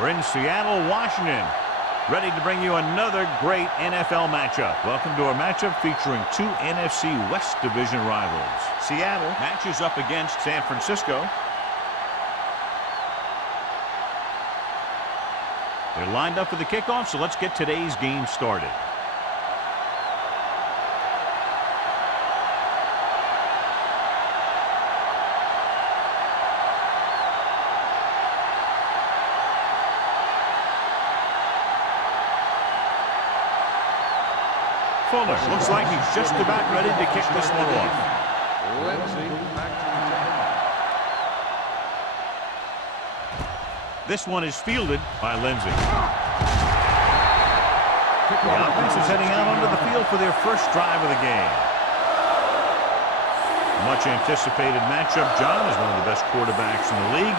We're in Seattle, Washington, ready to bring you another great NFL matchup. Welcome to our matchup featuring two NFC West Division rivals. Seattle matches up against San Francisco. They're lined up for the kickoff, so let's get today's game started. Fuller looks like he's just about ready to kick this one off. This one is fielded by Lindsay. The offense is heading out onto the field for their first drive of the game. Much anticipated matchup. John is one of the best quarterbacks in the league.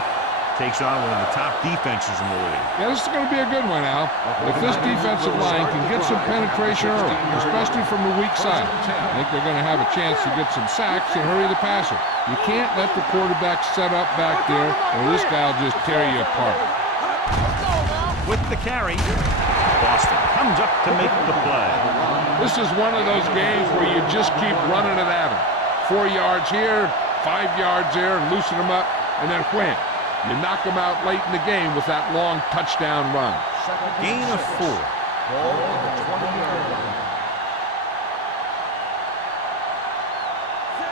Takes on one of the top defenses in the league. Yeah, this is going to be a good one, Al. If this defensive line can get some penetration early, especially from the weak side, I think they're going to have a chance to get some sacks and hurry the passer. You can't let the quarterback set up back there, or this guy will just tear you apart. With the carry, Boston comes up to make the play. This is one of those games where you just keep running it at him. 4 yards here, 5 yards there, loosen them up, and then wham. You knock them out late in the game with that long touchdown run. Gain of 4. Ball on the 20-yard line.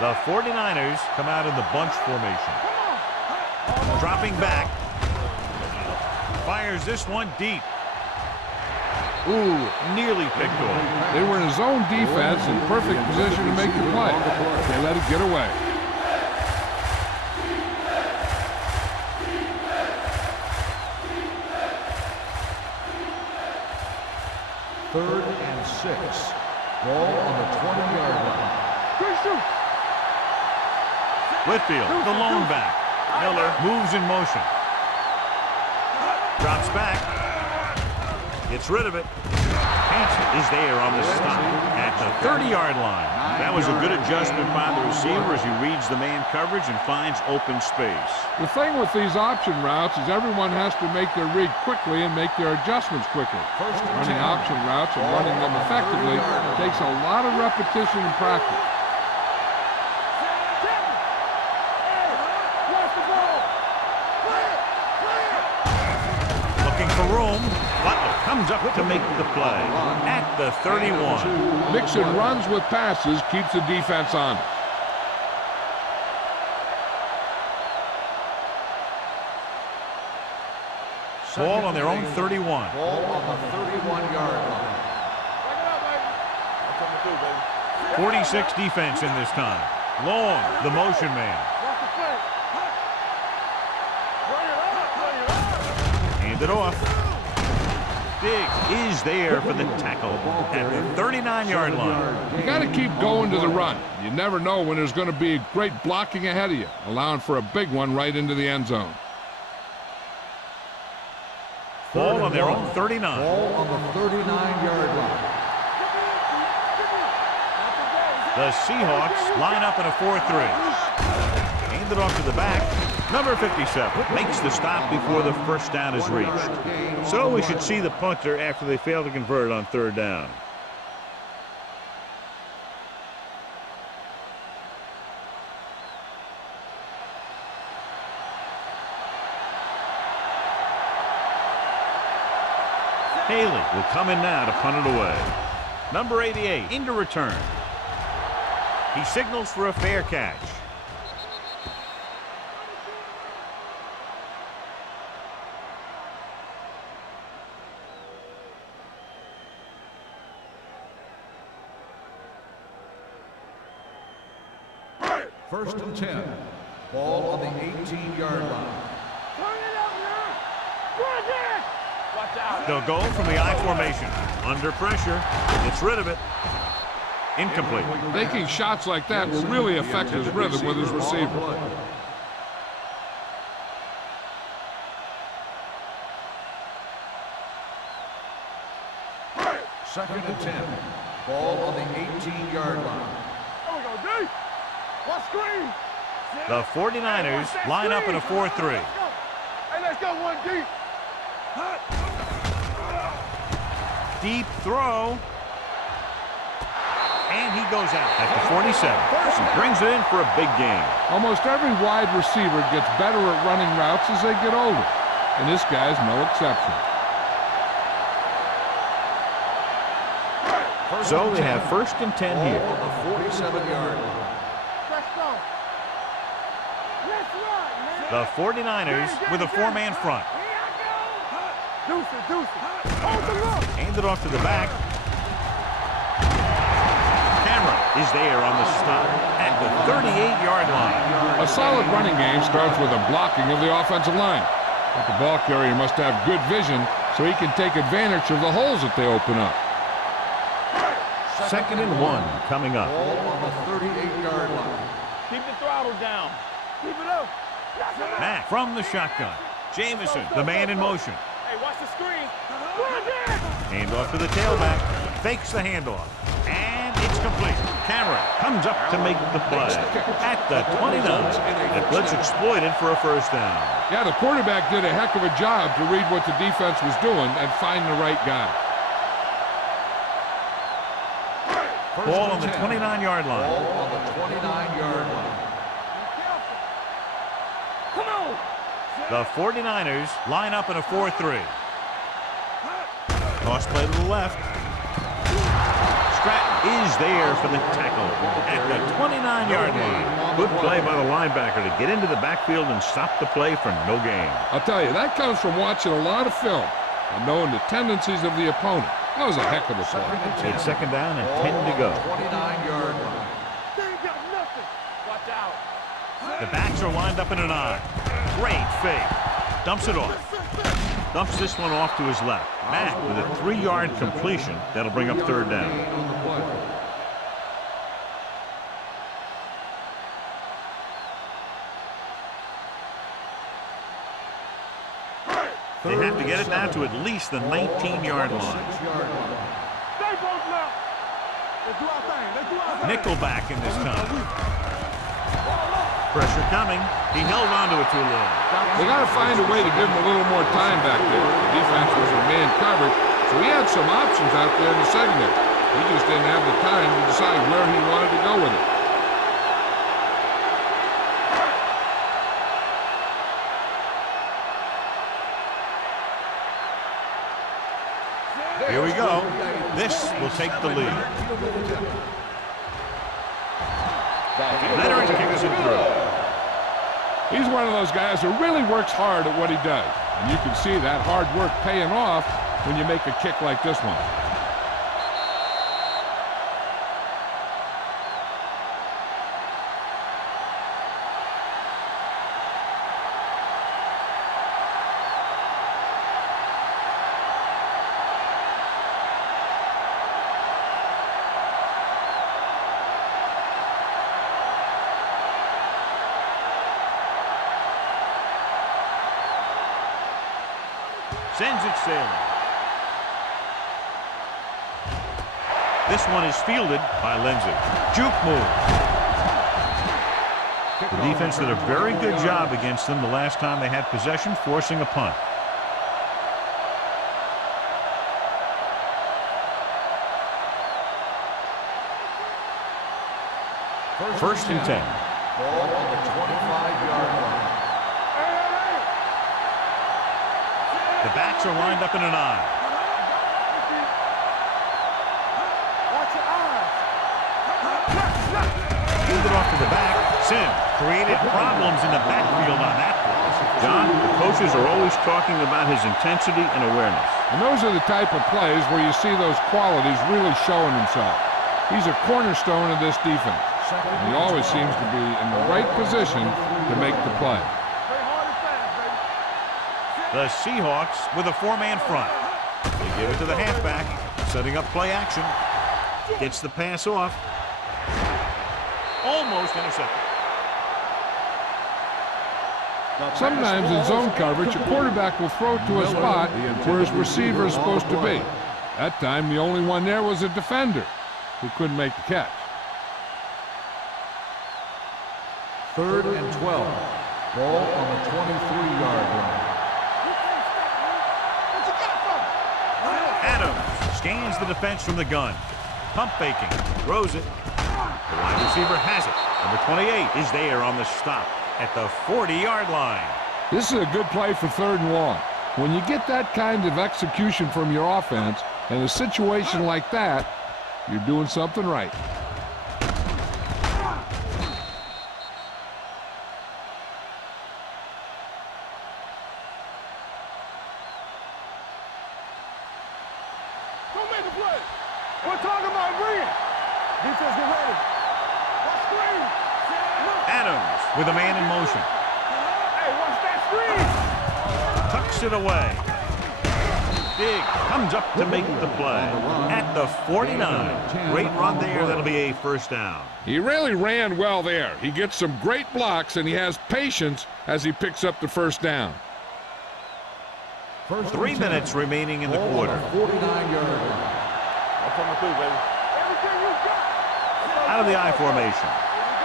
The 49ers come out in the bunch formation. Dropping back. Fires this one deep. Ooh, nearly picked off. They were in a zone defense in perfect position to make the play. They let it get away. Third and 6. Ball on the 20-yard line. Whitfield, the lone back. Miller moves in motion. Drops back. Gets rid of it. Hansen is there on the stop at the 30-yard line. That was a good adjustment by the receiver as he reads the man coverage and finds open space. The thing with these option routes is everyone has to make their read quickly and make their adjustments quickly. Running option routes and running them effectively takes a lot of repetition and practice. Looking for room. Butler comes up to make the play at the 31. Mixing runs with passes keeps the defense on. Ball on their own 31. Ball on the 31-yard line. 46 defense in this time. Long, the motion man. Hand it off. Big is there for the tackle at the 39-yard line. You got to keep going to the run. You never know when there's going to be great blocking ahead of you, allowing for a big one right into the end zone. Ball on their own 39. Ball on the 39-yard line. The Seahawks line up in a 4-3. Hand it off to the back. Number 57 makes the stop before the first down is reached. So we should see the punter after they fail to convert on third down. Haley will come in now to punt it away. Number 88 into return. He signals for a fair catch. First and 10. Ball on the 18-yard line. They'll go from the I formation. Under pressure. Gets rid of it. Incomplete. Making shots like that will really affect his rhythm with his receiver. Second and 10. Ball on the 18-yard line. The 49ers line up in a 4-3. Hey, let's go one deep. Deep throw. And he goes out at the 47. He brings it in for a big gain. Almost every wide receiver gets better at running routes as they get older, and this guy's no exception. So they have 1st and 10 here. On the 47-yard line. The 49ers with a 4-man front. Hand it off to the back. Camera is there on the stop at the 38-yard line. A solid running game starts with a blocking of the offensive line. But the ball carrier must have good vision so he can take advantage of the holes that they open up. 2nd and 1 coming up. Ball on the 38-yard line. Keep the throttle down. Keep it up. Mack from the shotgun. Jamison, the man in motion. Hey, watch the screen. Handoff to the tailback. Fakes the handoff. And it's complete. Cameron comes up to make the play. At the 29. The blitz exploited for a 1st down. Yeah, the quarterback did a heck of a job to read what the defense was doing and find the right guy. Ball on the 29-yard line. Ball on the 29-yard line. Come on. The 49ers line up in a 4-3. Toss play to the left. Stratton is there for the tackle at the 29-yard line. Good play by the linebacker to get into the backfield and stop the play for no gain. I'll tell you, that comes from watching a lot of film and knowing the tendencies of the opponent. That was a heck of a play. It's 2nd down and 10 to go. 29-yard line. They ain't got nothing. Watch out. The backs are lined up in an I. Great fake. Dumps it off. Dumps this one off to his left. Mack with a 3-yard completion. That'll bring up 3rd down. On the play. They have to get it down to at least the 19-yard line. 6-yard line. Stay both left. Let's do our thing. Let's do our thing. Nickelback in this time. Pressure coming. He held onto it too long. They got to find a way to give him a little more time back there. The defense was a man covered, so he had some options out there in the secondary. He just didn't have the time to decide where he wanted to go with it. Here we go. This will take the lead. Leonard kicks it through. He's one of those guys who really works hard at what he does. And you can see that hard work paying off when you make a kick like this one. Sends it sailing. This one is fielded by Lindsey. Juke move. The defense did a very good job against them the last time they had possession, forcing a punt. First and 10. Ball on the 25-yard line. The backs are lined up in an I. Watch your eyes. Handed off to the back. Sim created problems in the backfield on that play. John, the coaches are always talking about his intensity and awareness. And those are the type of plays where you see those qualities really showing himself. He's a cornerstone of this defense. And he always seems to be in the right position to make the play. The Seahawks with a 4-man front. They give it to the halfback, setting up play action. Gets the pass off. Almost intercepted. Sometimes in zone coverage, a quarterback will throw to a spot where his receiver is supposed to be. That time, the only one there was a defender who couldn't make the catch. 3rd and 12. Ball on the 23-yard line. Scans the defense from the gun. Pump faking. Throws it. The wide receiver has it. Number 28 is there on the stop at the 40-yard line. This is a good play for 3rd and long. When you get that kind of execution from your offense in a situation like that, you're doing something right. Don't make the play. We're talking about green. Defense get ready. Watch screen. Adams with a man in motion. Hey, watch that screen. Tucks it away. Big comes up to make the play at the 49. Great run there. That'll be a first down. He really ran well there. He gets some great blocks, and he has patience as he picks up the first down. 3 minutes remaining in the quarter. 49-yard line. Everything you got. Out of the I formation.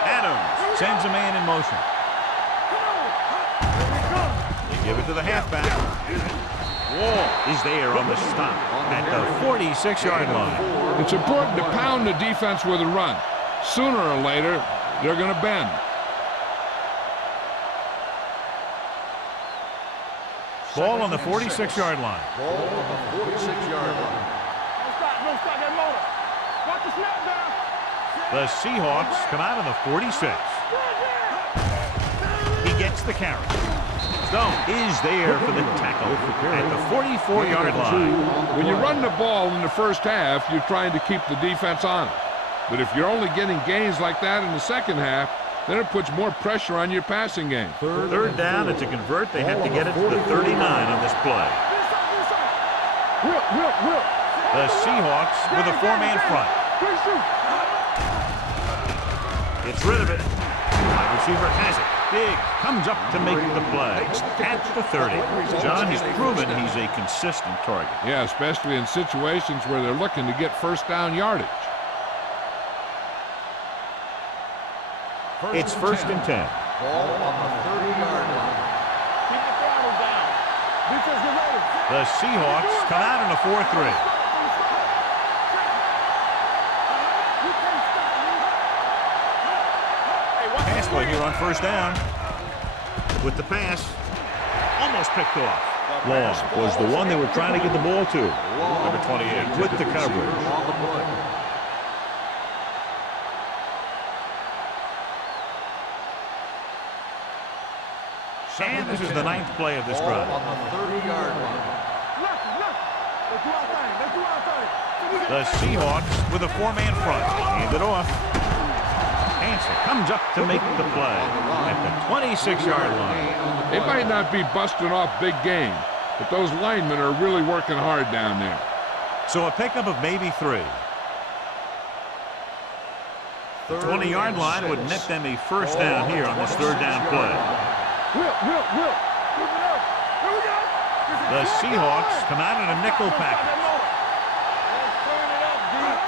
Adams sends a man in motion. They give it to the halfback. Wall is there on the stop at the 46-yard line. It's important to pound the defense with a run. Sooner or later, they're going to bend. Ball on the 46-yard line. Ball on the 46-yard line. Don't stop that motor. Watch the snap down. The Seahawks come out of the 46. He gets the carry. Stone is there for the tackle at the 44-yard line. When you run the ball in the first half, you're trying to keep the defense honest. But if you're only getting gains like that in the second half, then it puts more pressure on your passing game. Third down, and to convert, they have to get it to the 39 on this play. The Seahawks with a 4-man front. Gets rid of it. Wide receiver has it. Big comes up to make the play at the 30. John has proven he's a consistent target. Yeah, especially in situations where they're looking to get first down yardage. It's 1st and 10. Ball on the 30-yard line. Keep the throttle down. Defense get ready. The Seahawks come out in a 4-3. Pass play here on 1st down. With the pass, almost picked off. Long was the one they were trying to get the ball to. Number 28 with the coverage. On the play. And this is the 9th play of this drive. On the 30-yard line. Let's do our thing. Let's do our thing. The Seahawks with a 4-man front. Hand it off. Hanson comes up to make the play at the 26-yard line. They might not be busting off big game, but those linemen are really working hard down there. So a pickup of maybe 3. The 20-yard line would net them a first down here on this 3rd down play. Will. Keep it up. Here we go. The Seahawks come out in a nickel package.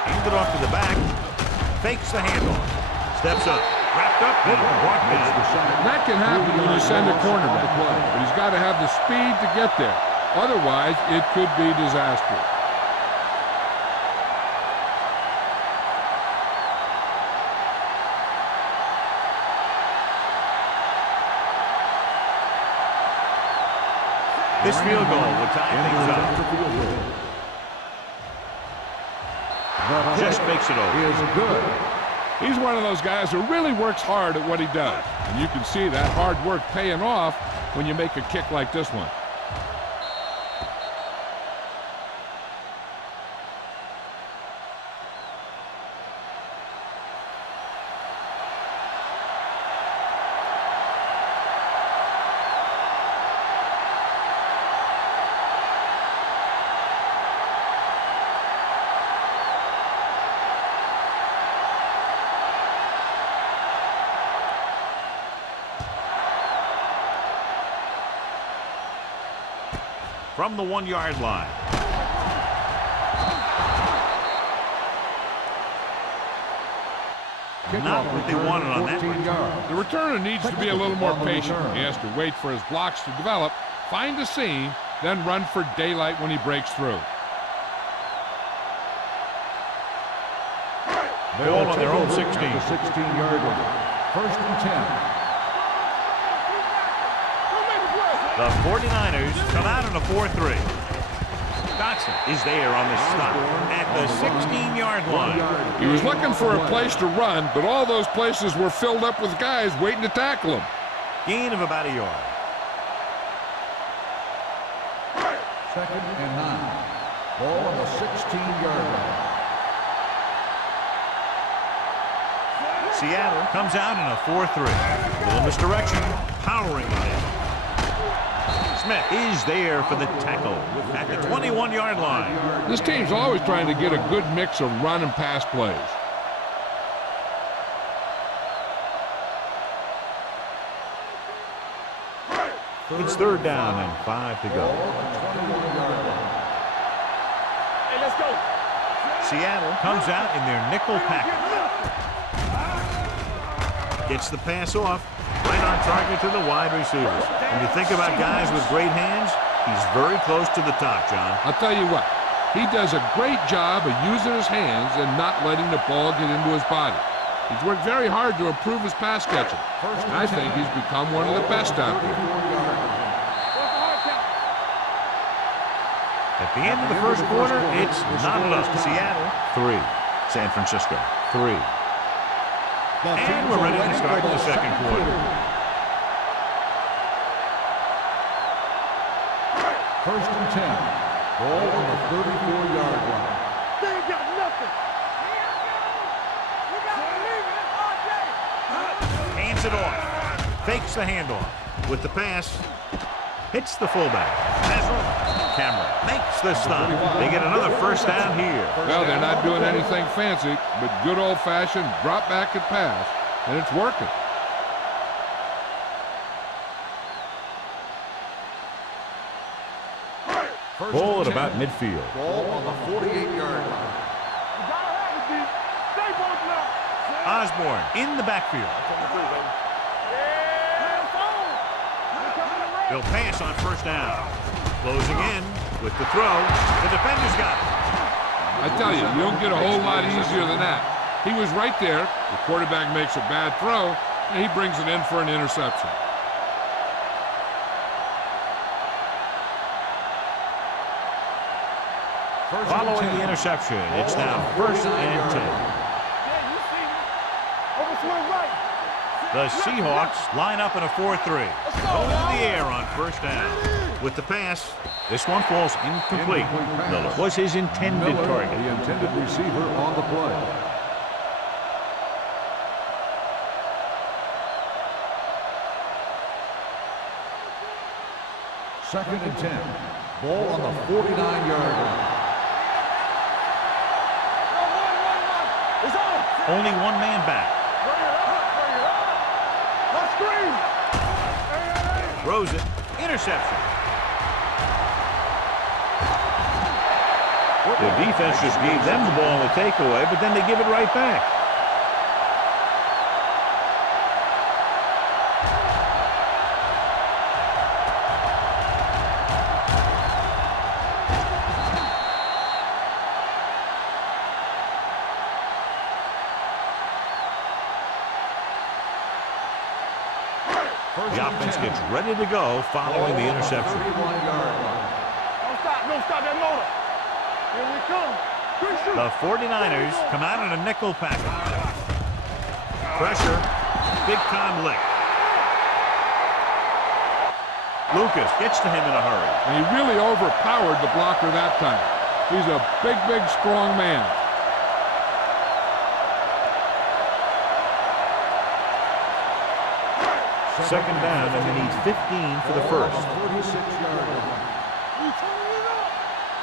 Hand it off to the back. Fakes the handoff. Steps up. Wrapped up and brought down. That can happen when you send a cornerback, but he's got to have the speed to get there. Otherwise, it could be disastrous. This field goal will tie things up. Just makes it over. Is good. He's one of those guys who really works hard at what he does. And you can see that hard work paying off when you make a kick like this one. From the 1-yard line. Not what they wanted on that one. The returner needs to be a little more patient. He has to wait for his blocks to develop, find a seam, then run for daylight when he breaks through. Ball on their own 16. The 16-yard line. 1st and 10. The 49ers come out on a 4-3. Dotson is there on the stop at the 16-yard line. He was looking for a place to run, but all those places were filled up with guys waiting to tackle him. Gain of about a yard. 2nd and 9. Ball on the 16-yard line. Seattle comes out in a 4-3. Little misdirection, powering ahead. Smith is there for the tackle at the 21-yard line. This team's always trying to get a good mix of run and pass plays. It's 3rd down and 5 to go. Hey, let's go. Seattle comes out in their nickel package. Gets the pass off. Right on target to the wide receivers. When you think about guys with great hands, he's very close to the top, John. I'll tell you what, he does a great job of using his hands and not letting the ball get into his body. He's worked very hard to improve his pass catching. And I think he's become one of the best out there. At the end of the first quarter, it's not enough. Seattle, 3. San Francisco, 3. And we're ready to start the second quarter. 1st and 10. Ball on the 34-yard line. They ain't got nothing. Hands it off. Fakes the handoff. With the pass, hits the fullback. Cameron makes the stop. They get another first down here. Well, they're not doing anything fancy, but good old-fashioned drop back and pass, and it's working. Ball at about midfield. Ball on the 48-yard line. You gotta have it, D. Stay both now. Osborne in the backfield. They'll pass on first down. Closing in with the throw. The defender's got it. I tell you, you don't get a whole lot easier than that. He was right there. The quarterback makes a bad throw, and he brings it in for an interception. Following the interception, it's now 1st and 10. The Seahawks line up in a 4-3. Going in the air on first down. With the pass, this one falls incomplete. Miller was his intended target. The intended receiver on the play. Second and 10. Ball on the 49-yard line. Only one man back. Throws it. Interception. The defense just gave them the ball in the takeaway, but then they give it right back. The offense gets ready to go following the interception. Don't stop that motor. Here we come. The 49ers come out in a nickel package. Pressure. Big time lick. Lucas gets to him in a hurry. And he really overpowered the blocker that time. He's a big, big, strong man. Second down, and they need 15 for the first. 46-yard line.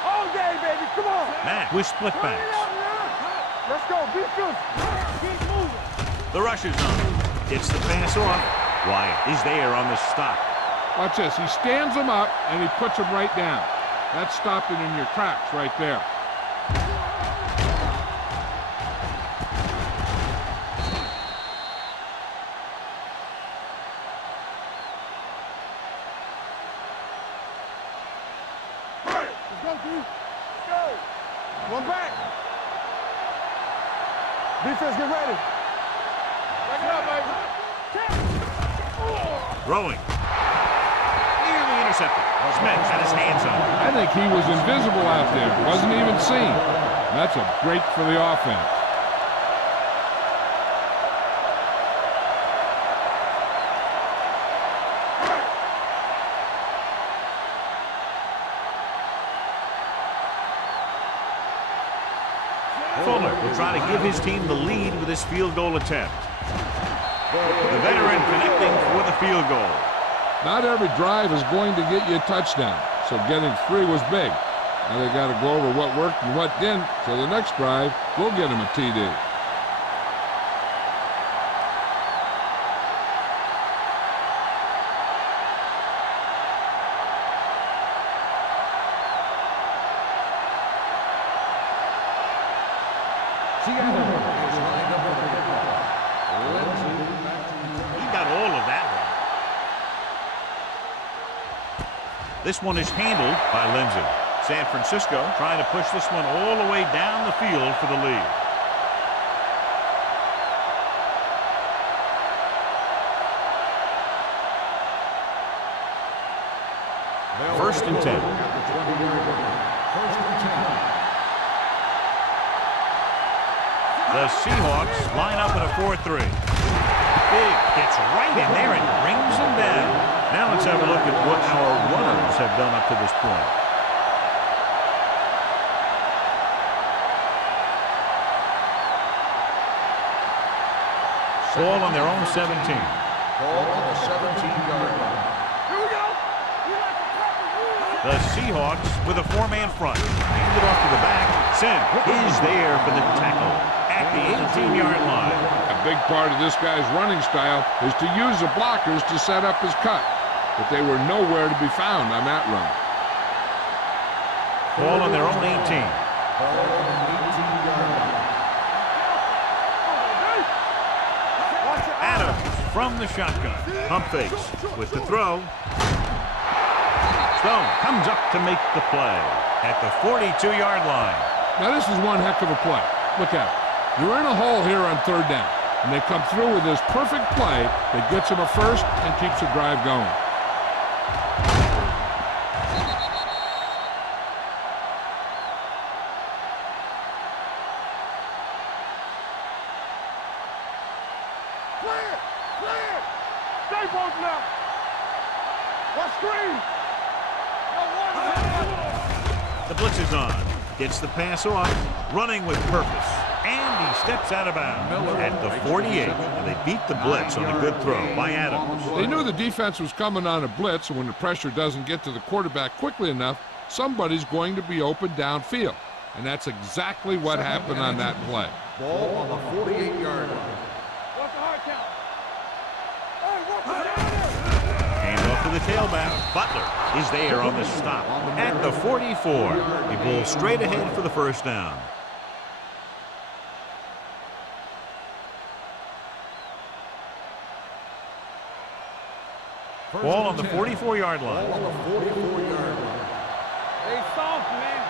All day, baby. Come on. Matt with split backs. Let's go. Be good. Keep moving. The rush is on. Gets the pass off. Wyatt is there on the stop. Watch this. He stands him up, and he puts him right down. That's stopping in your tracks right there. One back. Defense, get ready. Back it up, baby. Throwing. Nearly intercepted. Smith had his hands on it. I think he was invisible out there. Wasn't even seen. That's a break for the offense. Fuller will try to give his team the lead with this field goal attempt. The veteran connecting for the field goal. Not every drive is going to get you a touchdown, so getting 3 was big. Now they got to go over what worked and what didn't, so the next drive will get him a TD. He got all of that one. This one is handled by Lindsey. San Francisco trying to push this one all the way down the field for the lead. First and 10. The Seahawks line up in a 4-3. Big gets right in there and brings him down. Now let's have a look at what our runners have done up to this point. Ball on their own 17. Ball on the 17-yard line. Here we go. The Seahawks with a 4-man front. Hand it off to the back. Sin is there for the tackle at the 18-yard line. A big part of this guy's running style is to use the blockers to set up his cut, but they were nowhere to be found on that run. Ball on their own 18. Ball on the 18-yard line. Adams from the shotgun. Pump fakes with the throw. Stone comes up to make the play at the 42-yard line. Now this is one heck of a play. Look at it. You're in a hole here on 3rd down, and they come through with this perfect play that gets them a first and keeps the drive going. Clear. Stay both now. What screen? The blitz is on. Gets the pass off. Running with purpose. And he steps out of bounds at the 48. And they beat the blitz on a good throw by Adams. They knew the defense was coming on a blitz, and when the pressure doesn't get to the quarterback quickly enough, somebody's going to be open downfield. And that's exactly what happened on that play. Ball on the 48-yard line. What's the hard count? Hey, what's the Hand off to the tailback. Butler is there on the stop at the 44. He pulls straight ahead for the first down. Ball on the 44-yard line. Ball on the 44-yard line. Hey, soft, man.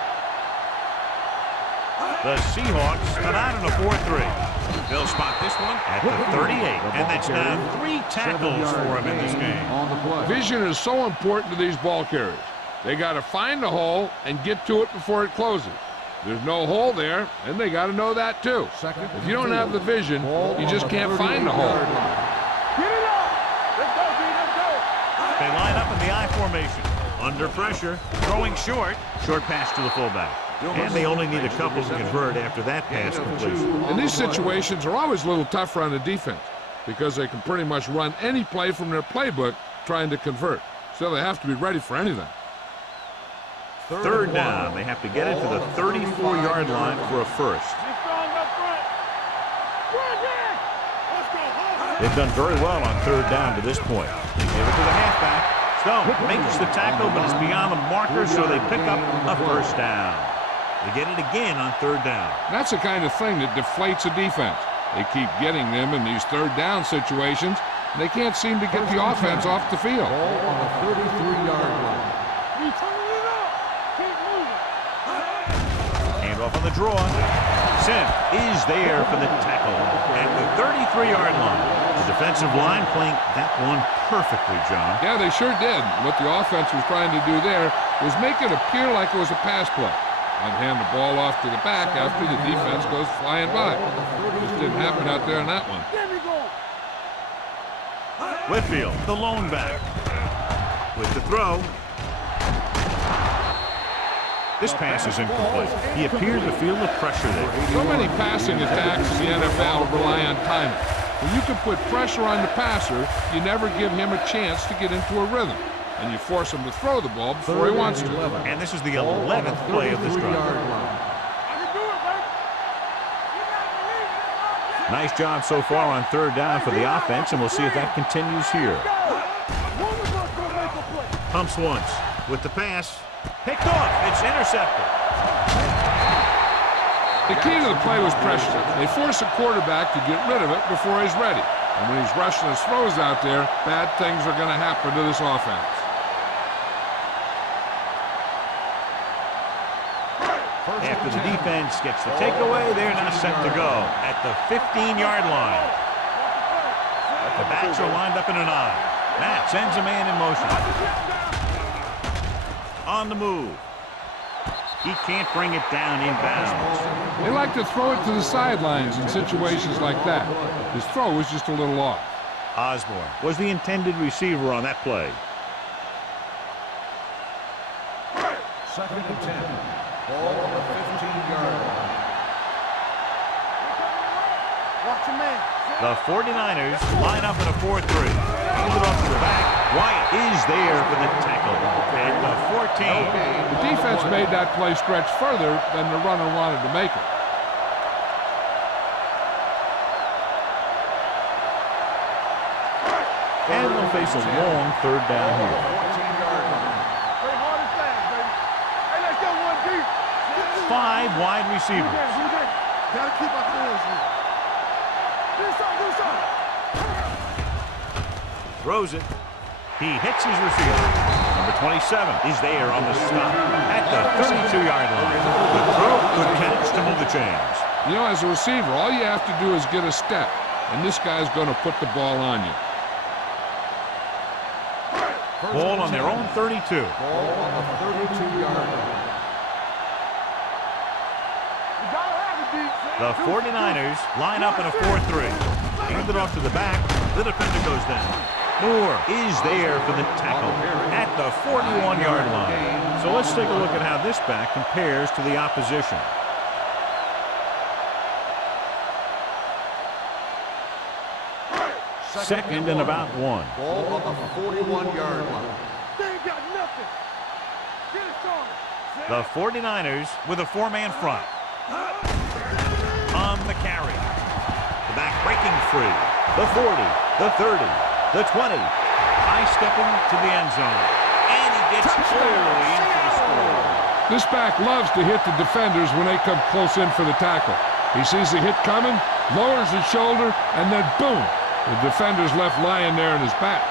The Seahawks come out in a 4-3. They'll spot this one at the 38. And that's now 3 tackles for him in this game. On the play. Vision is so important to these ball carriers. They got to find the hole and get to it before it closes. There's no hole there, and they got to know that too. If you don't have the vision, you just can't find the hole. Get it up. Let's go, B. Let's go. They line up in the I formation. Under pressure. Throwing short. Short pass to the fullback. And they only need a couple to convert after that pass completion. And these situations are always a little tougher on the defense because they can pretty much run any play from their playbook trying to convert. So they have to be ready for anything. Third down. They have to get it to the 34-yard line for a first. Be strong up front. Good, man. Let's go. They've done very well on third down to this point. They give it to the halfback. Stone makes the tackle, but it's beyond the marker, so they pick up a first down. They get it again on third down. That's the kind of thing that deflates a defense. They keep getting them in these third down situations, and they can't seem to get the offense off the field. Ball on the 33-yard line. We turn it up. Keep moving. Hand off on the draw. Sim is there for the tackle at the 33-yard line. The defensive line playing that one perfectly, John. Yeah, they sure did. What the offense was trying to do there was make it appear like it was a pass play. And hand the ball off to the back after the defense goes flying by. Just didn't happen out there on that one. Whitfield, the lone back. With the throw. This pass is incomplete. He appeared to feel the pressure there. So many passing attacks in the NFL rely on timing. When you can put pressure on the passer, you never give him a chance to get into a rhythm. And you force him to throw the ball before he wants to. And this is the 11th play of this drive. Nice job so far on third down for the offense, and we'll see if that continues here. Pumps once with the pass. Picked off. It's intercepted. The key to the play was pressure. They force a quarterback to get rid of it before he's ready. And when he's rushing his throws out there, bad things are going to happen to this offense. After the defense gets the takeaway, they're now set to go at the 15-yard line. The backs are lined up in an I. Matt sends a man in motion. On the move. He can't bring it down in bounds. They like to throw it to the sidelines in situations like that. His throw was just a little off. Osborne was the intended receiver on that play. 2nd and 10. Ball on the 15-yard line. Watch your man. The 49ers line up in a 4-3. Hands it off to the back. Wyatt is there for the tackle at the 14. The defense made that play stretch further than the runner wanted to make it. And they'll face a long third down here. 14-yard line. Play hard and fast, baby. Hey, let's go one deep. 5 wide receivers. Gotta keep our hands in. Do something. Throws it. He hits his receiver. Number 27 is there on the stop at the 32-yard line. The throw, good catch to move the chains. You know, as a receiver, all you have to do is get a step, and this guy's going to put the ball on you. Ball on their own 32. Ball on the 32-yard line. The 49ers line up in a 4-3. Hand it off to the back. The defender goes down. Moore is there for the tackle at the 41-yard line. So let's take a look at how this back compares to the opposition. Second and about 1. Ball on the 41-yard line. They ain't got nothing. Get it started. The 49ers with a 4-man front. On the carry. The back breaking free. The 40, the 30, the 20. High stepping to the end zone. And he gets clearly into the score. This back loves to hit the defenders when they come close in for the tackle. He sees the hit coming, lowers his shoulder, and then boom, the defender's left lying there in his back.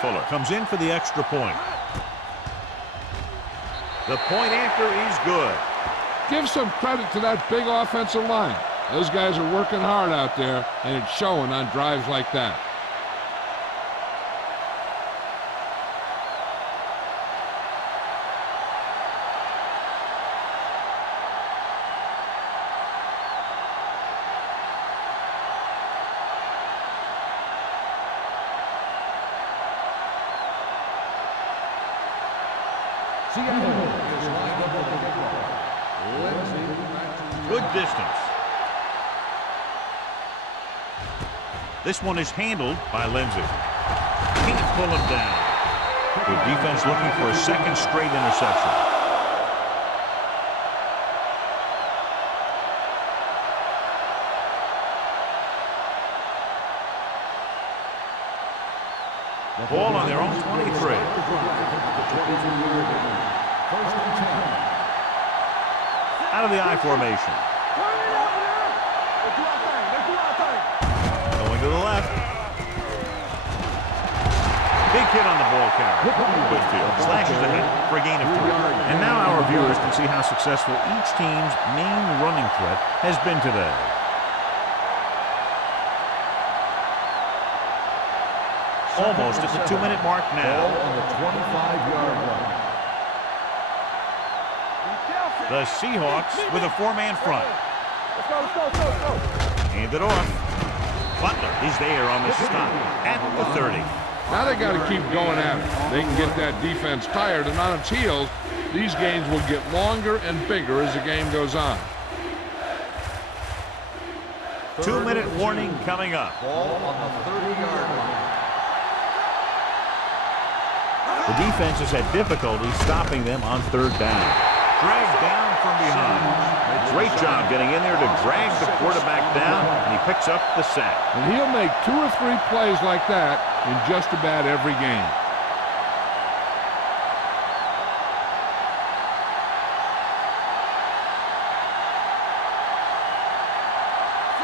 Fuller comes in for the extra point. The point after is good. Give some credit to that big offensive line. Those guys are working hard out there, and it's showing on drives like that. Good distance. This one is handled by Lindsey. Can't pull him down. Good defense looking for a second straight interception. Ball on their own 23. First and 10. Out of the I formation. Going to the left. Big hit on the ball carrier. Whitfield slashes ahead for a gain of 3. And now our viewers can see how successful each team's main running threat has been today. Almost at the 2-minute mark now. Ball on the 25-yard line. The Seahawks with a 4-man front. Let's go. Hand it off. Butler is there on the stop at the 30. Now they got to keep going at it. They can get that defense tired, and on its heels, these games will get longer and bigger as the game goes on. 2-minute warning coming up. Ball on the 30-yard line. The defense has had difficulty stopping them on 3rd down. Dragged down from behind. Great job getting in there to drag the quarterback down, and he picks up the sack. And he'll make 2 or 3 plays like that in just about every game.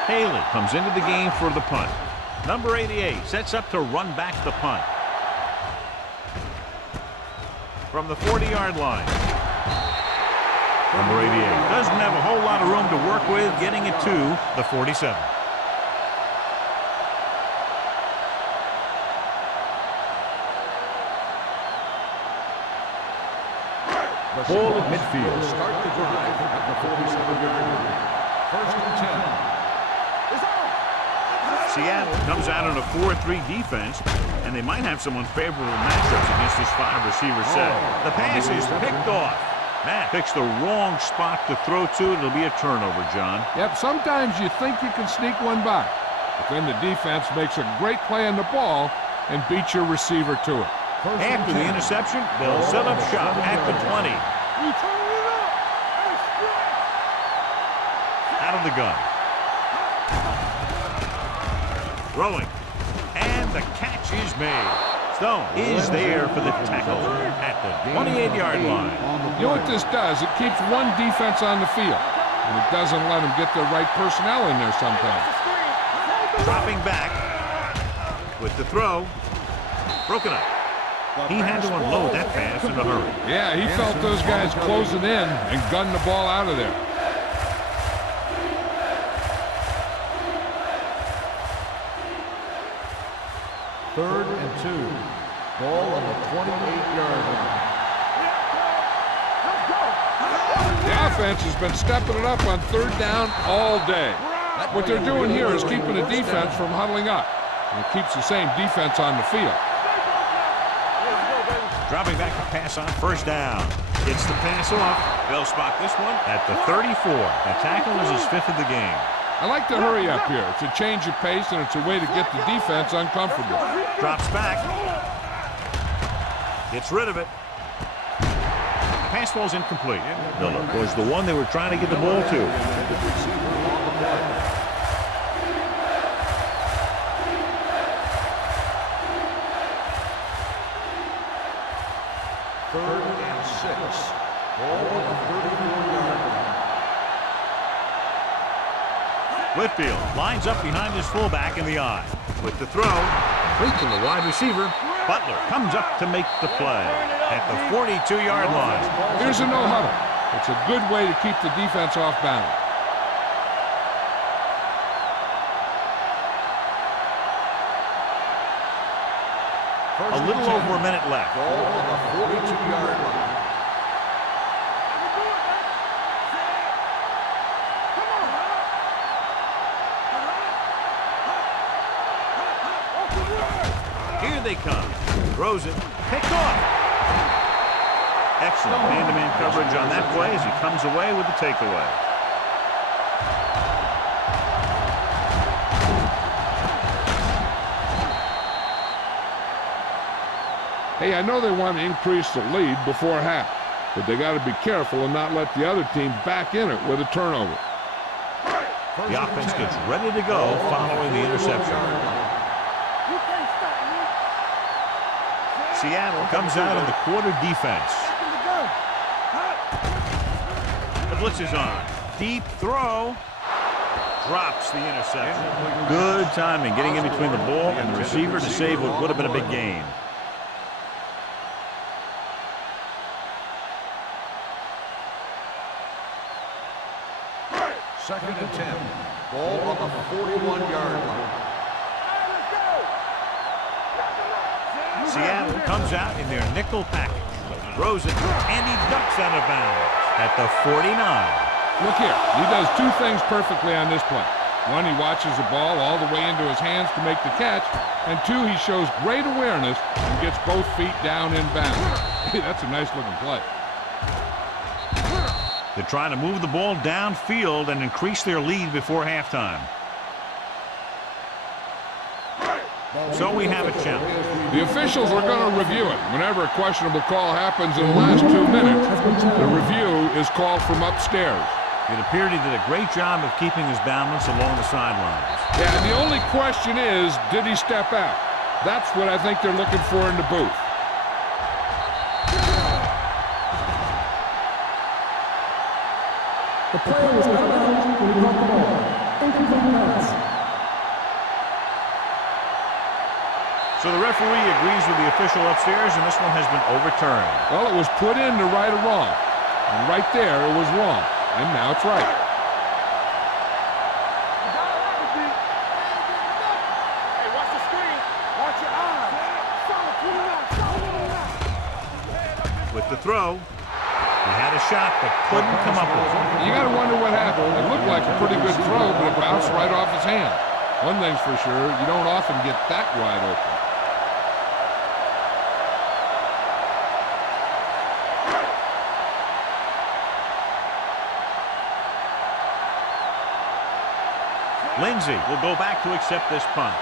Haley comes into the game for the punt. Number 88 sets up to run back the punt. From the 40-yard line. Number 88 doesn't have a whole lot of room to work with, getting it to the 47. Ball at midfield. Start the drive at the 47-yard line. First and 10. Seattle comes out on a 4-3 defense, and they might have some unfavorable matchups against this 5-receiver set. The pass is picked off. Matt picks the wrong spot to throw to. It'll be a turnover, John. Yep, sometimes you think you can sneak one by, but then the defense makes a great play on the ball and beats your receiver to it. After the interception, they'll set up shop at the 20. Out of the gun. Throwing. And the catch is made. Stone is there for the tackle at the 28-yard line. You know what this does? It keeps one defense on the field, and it doesn't let them get the right personnel in there sometimes. Dropping back with the throw. Broken up. He had to unload that pass in a hurry. Yeah, he felt those guys closing in and gunned the ball out of there. Third and 2. Ball on the 28-yard line. The offense has been stepping it up on 3rd down all day. What they're doing here is keeping the defense from huddling up. And it keeps the same defense on the field. Dropping back to pass on 1st down. Gets the pass off. They'll spot this one at the 34. The tackle is his 5th of the game. I like the hurry up here. It's a change of pace, and it's a way to get the defense uncomfortable. Drops back. Gets rid of it. Pass ball's incomplete. Miller was the one they were trying to get the ball to. Third and 6. Ball on the 34-yard line. Whitfield lines up behind his fullback in the I. With the throw, complete to the wide receiver. Butler comes up to make the play at the 42-yard line. Here's a no-huddle. It's a good way to keep the defense off balance. A little over a minute left. Ball on the 42-yard line. Here they come. Throws it. Picked off. Excellent man-to-man coverage on that play as he comes away with the takeaway. Hey, I know they want to increase the lead before half, but they got to be careful and not let the other team back in it with a turnover. The offense gets ready to go following the interception. Seattle comes out of the quarter defense. The blitz is on. Deep throw. Drops the interception. Good timing, getting in between the ball and the receiver to save what would have been a big gain. Second and 10. Ball on the 41-yard line. Seattle comes out in their nickel package. Throws it, and he ducks out of bounds at the 49. Look here. He does two things perfectly on this play. One, he watches the ball all the way into his hands to make the catch. And two, he shows great awareness and gets both feet down in bounds. Hey, that's a nice-looking play. They're trying to move the ball downfield and increase their lead before halftime. So we have a challenge. The officials are going to review it. Whenever a questionable call happens in the last 2 minutes, the review is called from upstairs. It appeared he did a great job of keeping his balance along the sidelines. Yeah, and the only question is, did he step out? That's what I think they're looking for in the booth. The player was out of bounds when he caught the ball. Incomplete pass. So the referee agrees with the official upstairs, and this one has been overturned. Well, it was put in to right a wrong. And right there, it was wrong. And now it's right. Hey, watch the screen. Watch your eyes. With the throw, he had a shot but couldn't come up with it. You got to wonder what happened. It looked like a pretty good throw, but it bounced right off his hand. One thing's for sure, you don't often get that wide open. Lindsey will go back to accept this punt.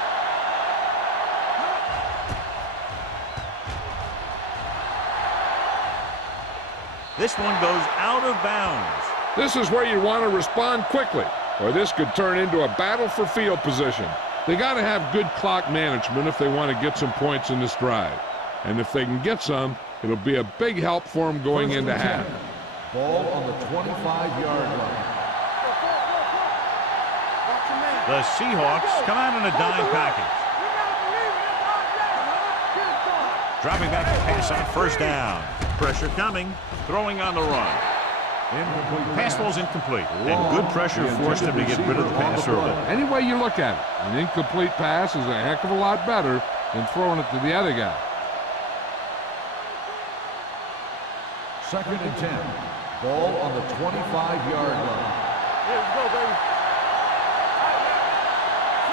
This one goes out of bounds. This is where you want to respond quickly, or this could turn into a battle for field position. They got to have good clock management if they want to get some points in this drive. And if they can get some, it'll be a big help for them going into half. Ball on the 25-yard line. The Seahawks come out in a dime package. Dropping back to pass on first down. Pressure coming. Throwing on the run. Pass ball's incomplete. And good pressure forced him to get rid of the pass early. Any way you look at it, an incomplete pass is a heck of a lot better than throwing it to the other guy. Second and 10. Ball on the 25-yard line. Here we go, baby.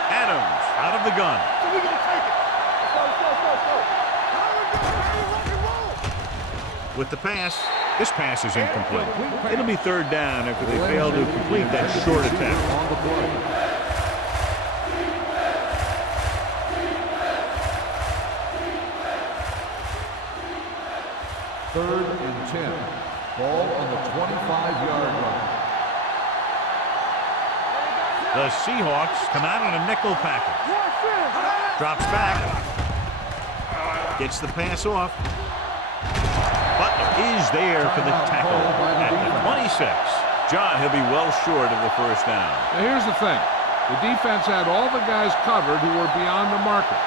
Adams out of the gun. So we gonna take it. Let's go. With the pass, this pass is incomplete. It'll be third down after they fail to complete that short attempt. On the play. Third and 10. Ball on the 25-yard line. The Seahawks come out in a nickel package. Drops back. Gets the pass off. Butler is there for the tackle at the 26. John, he'll be well short of the first down. Now here's the thing. The defense had all the guys covered who were beyond the marker.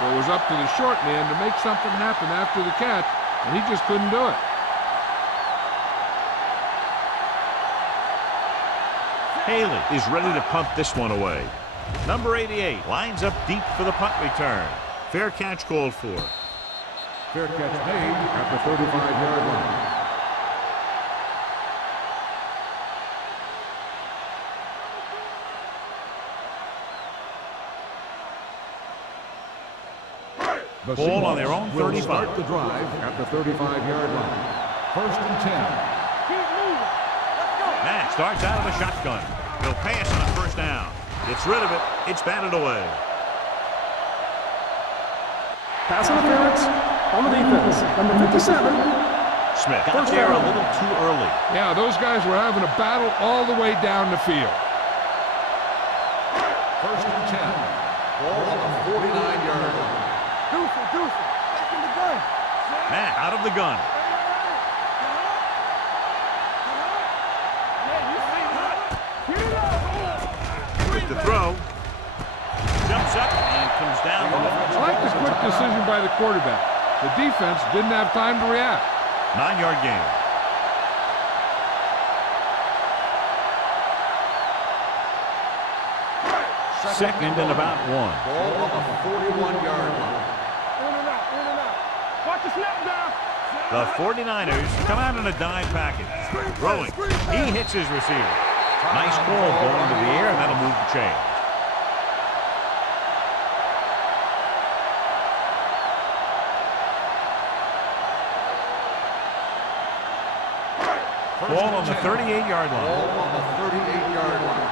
So it was up to the short man to make something happen after the catch, and he just couldn't do it. Haley is ready to punt this one away. Number 88 lines up deep for the punt return. Fair catch called for. Fair catch made at the 35-yard line. The Ball on their own will 35. start the drive at the 35-yard line. First and 10. Matt starts out of the shotgun. He'll pass on first down. Gets rid of it. It's batted away. Pass interference on the defense. Number 57. Smith got there a little too early. Yeah, those guys were having a battle all the way down the field. First and 10. Ball on the 49-yard line. Deuce, back in the gun. the gun. Quick to throw. Jumps up and comes down. I like the quick decision by the quarterback. The defense didn't have time to react. 9-yard gain. Second and about 1. Ball on the 41-yard line. In and out, in and out. Watch the snap down. The 49ers come out in a dime package. Throwing. He hits his receiver. Nice ball going to the air, and that'll move the chain. Ball on the 38-yard line. Ball on the 38-yard line.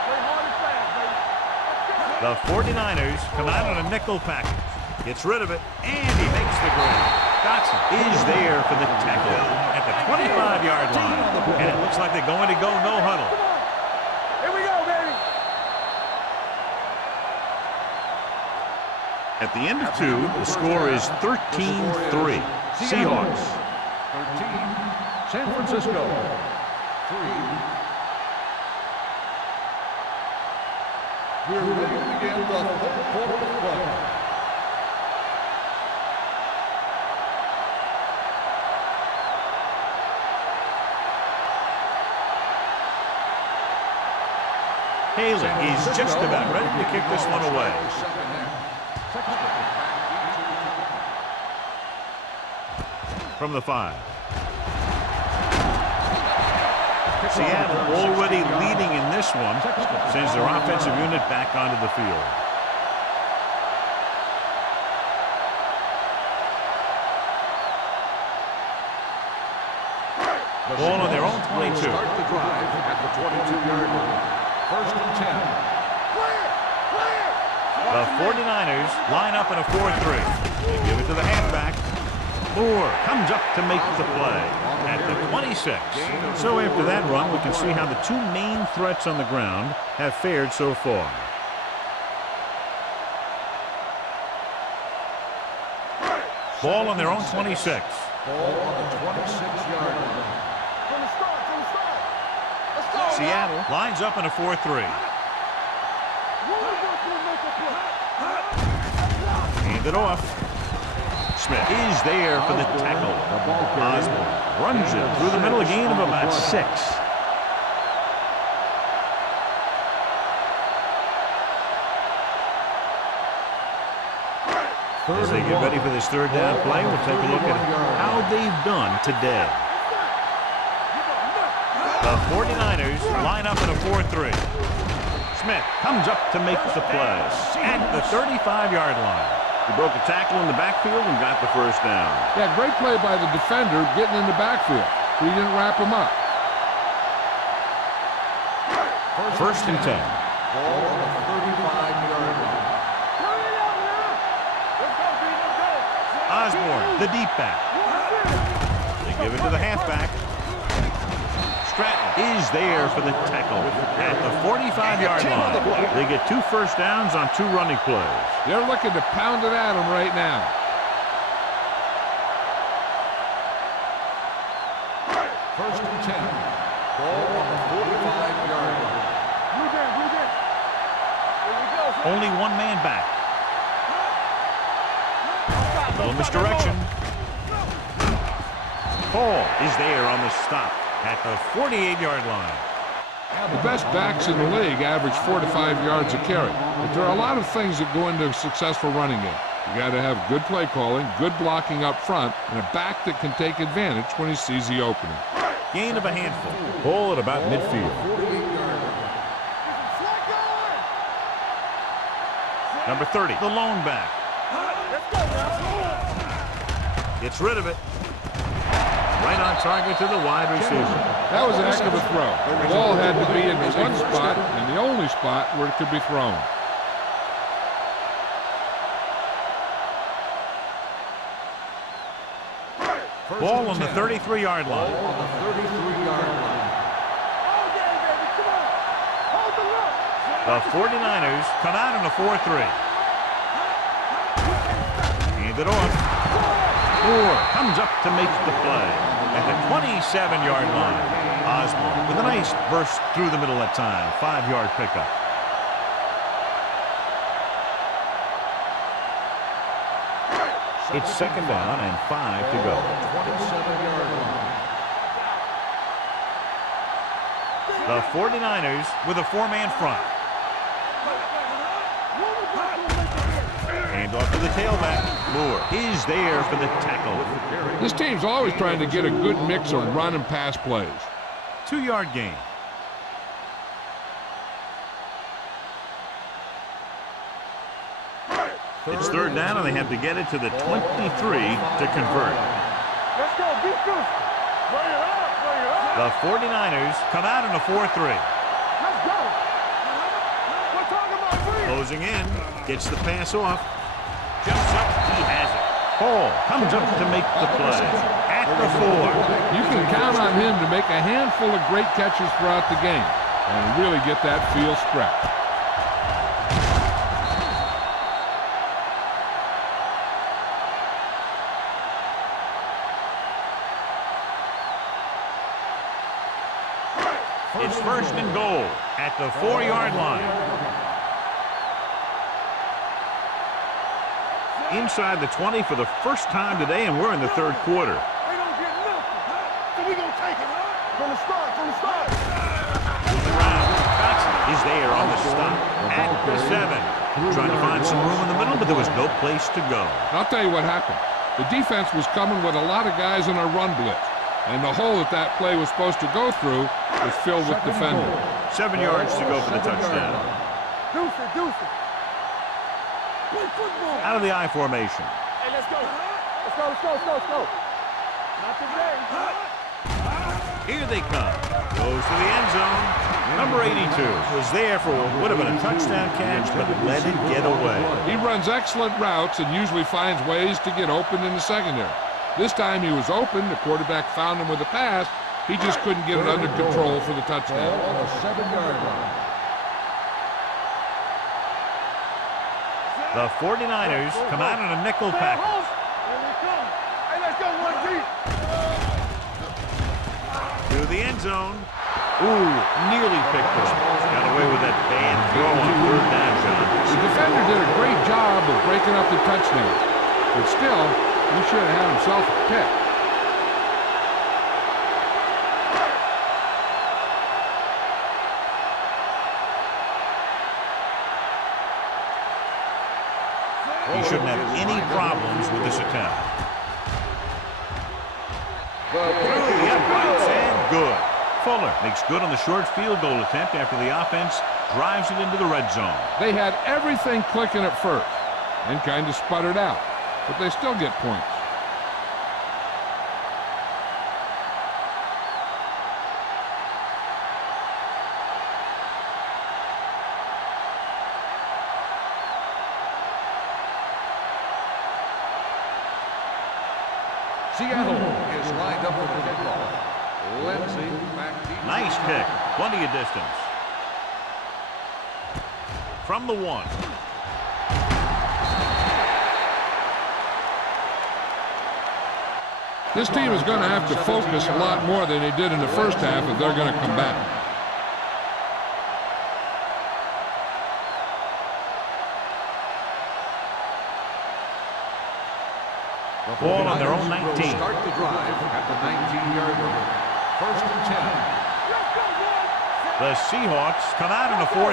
Play hard and fast, baby. The 49ers come out in a nickel package. Gets rid of it, and he makes the grab. Dotson is there for the tackle at the 25-yard line. And it looks like they're going to go no huddle. Here we go, baby. At the end of 2, the score is 13-3. Seahawks. 13, San Francisco. 3. We're ready to begin the third quarter of play. Haley is just about ready to kick this one away. From the 5. Seattle already leading in this one, sends their offensive unit back onto the field. Ball on their own 22. Start the drive at the 22-yard line. First and 10. The 49ers line up in a 4-3. They give it to the halfback. Moore comes up to make the play at the 26. So after that run, we can see how the two main threats on the ground have fared so far. Ball on their own 26. Ball on the 26-yard line. From the start, from the start. Let's go. Seattle lines up in a 4-3. Hand it off. Smith is there for the tackle. Osborne runs it through the middle, a gain of about 6. As they get ready for this third down play, we'll take a look at how they've done today. The 49ers line up in a 4-3. Smith comes up to make the play at the 35-yard line. He broke a tackle in the backfield and got the first down. Yeah, great play by the defender getting in the backfield. He didn't wrap him up. First and 10. Ball on the 35-yard line. Osborne, the deep back. They give it to the halfback. Stratton is there for the tackle at the 45-yard line. They get 2 first downs on 2 running plays. They're looking to pound it at him right now. First and 10. Ball on the 45-yard line. Only 1 man back. A little misdirection. Paul is there on the stop at the 48-yard line. The best backs in the league average 4 to 5 yards a carry. But there are a lot of things that go into a successful running game. You got to have good play calling, good blocking up front, and a back that can take advantage when he sees the opening. Gain of a handful. Ball at about midfield. 48-yard line. Number 30, the lone back. Gets rid of it. Right on target to the wide receiver. That was a heck of a throw. The ball had to be in the one spot and the only spot where it could be thrown. Ball on the 33-yard line. Ball on the 33-yard line. The 49ers come out in a 4-3. Hand it off. Moore comes up to make the play. At the 27-yard line, Osborne with a nice burst through the middle that time. 5-yard pickup. It's second down and 5 to go. 27-yard line. The 49ers with a 4-man front. Hand off to the tailback. Moore is there for the tackle. This team's always trying to get a good mix of run and pass plays. 2-yard gain. It's third down, and they have to get it to the 23 to convert. Let's go, beat this. Bring it up, bring it up. The 49ers come out in a 4-3. Let's go. We're talking about free. Closing in, gets the pass off. Jumps up, he has it. Hall comes up to make the play. At the 4. You can count on him to make a handful of great catches throughout the game and really get that field stretched. It's first and goal at the 4-yard line. Inside the 20 for the first time today, and we're in the third quarter. They don't get nothing. So we gonna take it. From the start, from the start. Johnson is there on the stop at the 7. Trying to find some room in the middle, but there was no place to go. I'll tell you what happened. The defense was coming with a lot of guys in a run blitz, and the hole that play was supposed to go through was filled with defenders. 7 yards to go for the touchdown. Deuce it, deuce it. Play football. Out of the I formation. Hey, let's go. Let's go, let's go, let's go, let's go. Not today. Here they come. Goes to the end zone. Number 82 was there for what would have been a touchdown catch, but let it get away. He runs excellent routes and usually finds ways to get open in the secondary. This time he was open. The quarterback found him with a pass. He just couldn't get it under control for the touchdown. On the 7-yard line. The 49ers come out in a nickel package. Here we come. Hey, let's go, one deep. To the end zone. Ooh, nearly picked up. Got away with that bad throw on third down, John. The defender did a great job of breaking up the touchdown, but still, he should have had himself a pick. He shouldn't have any problems with this attempt. Through the uprights and good. Fuller makes good on the short field goal attempt after the offense drives it into the red zone. They had everything clicking at first and kind of sputtered out, but they still get points. Seattle is lined up for the kickoff. Lindsey back deep. Nice kick. Plenty of distance. From the 1. This team is going to have to focus a lot more than they did in the first half if they're going to come back. Ball on their own 19. Start the drive at the 19-yard line. First and 10. The Seahawks come out in a 4-3. Here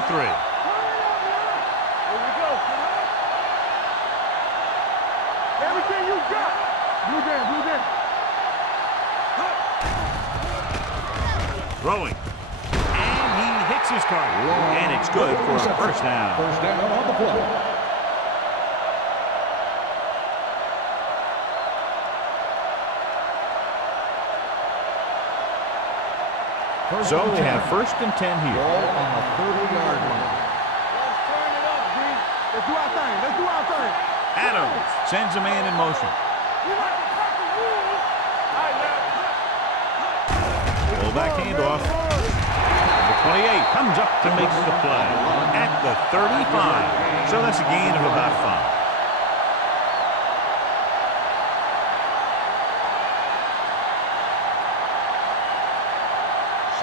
we go. Everything you got. Blue down, blue down. Throwing. And he hits his target. And it's good for a first down. First down on the play. So they have first and 10 here. Ball on the 30-yard line. Let's turn it up, D. Let's do our thing. Let's do our thing. Adams sends a man in motion. Pull back handoff. Number 28 comes up to make the play at the 35. So that's a gain of about 5.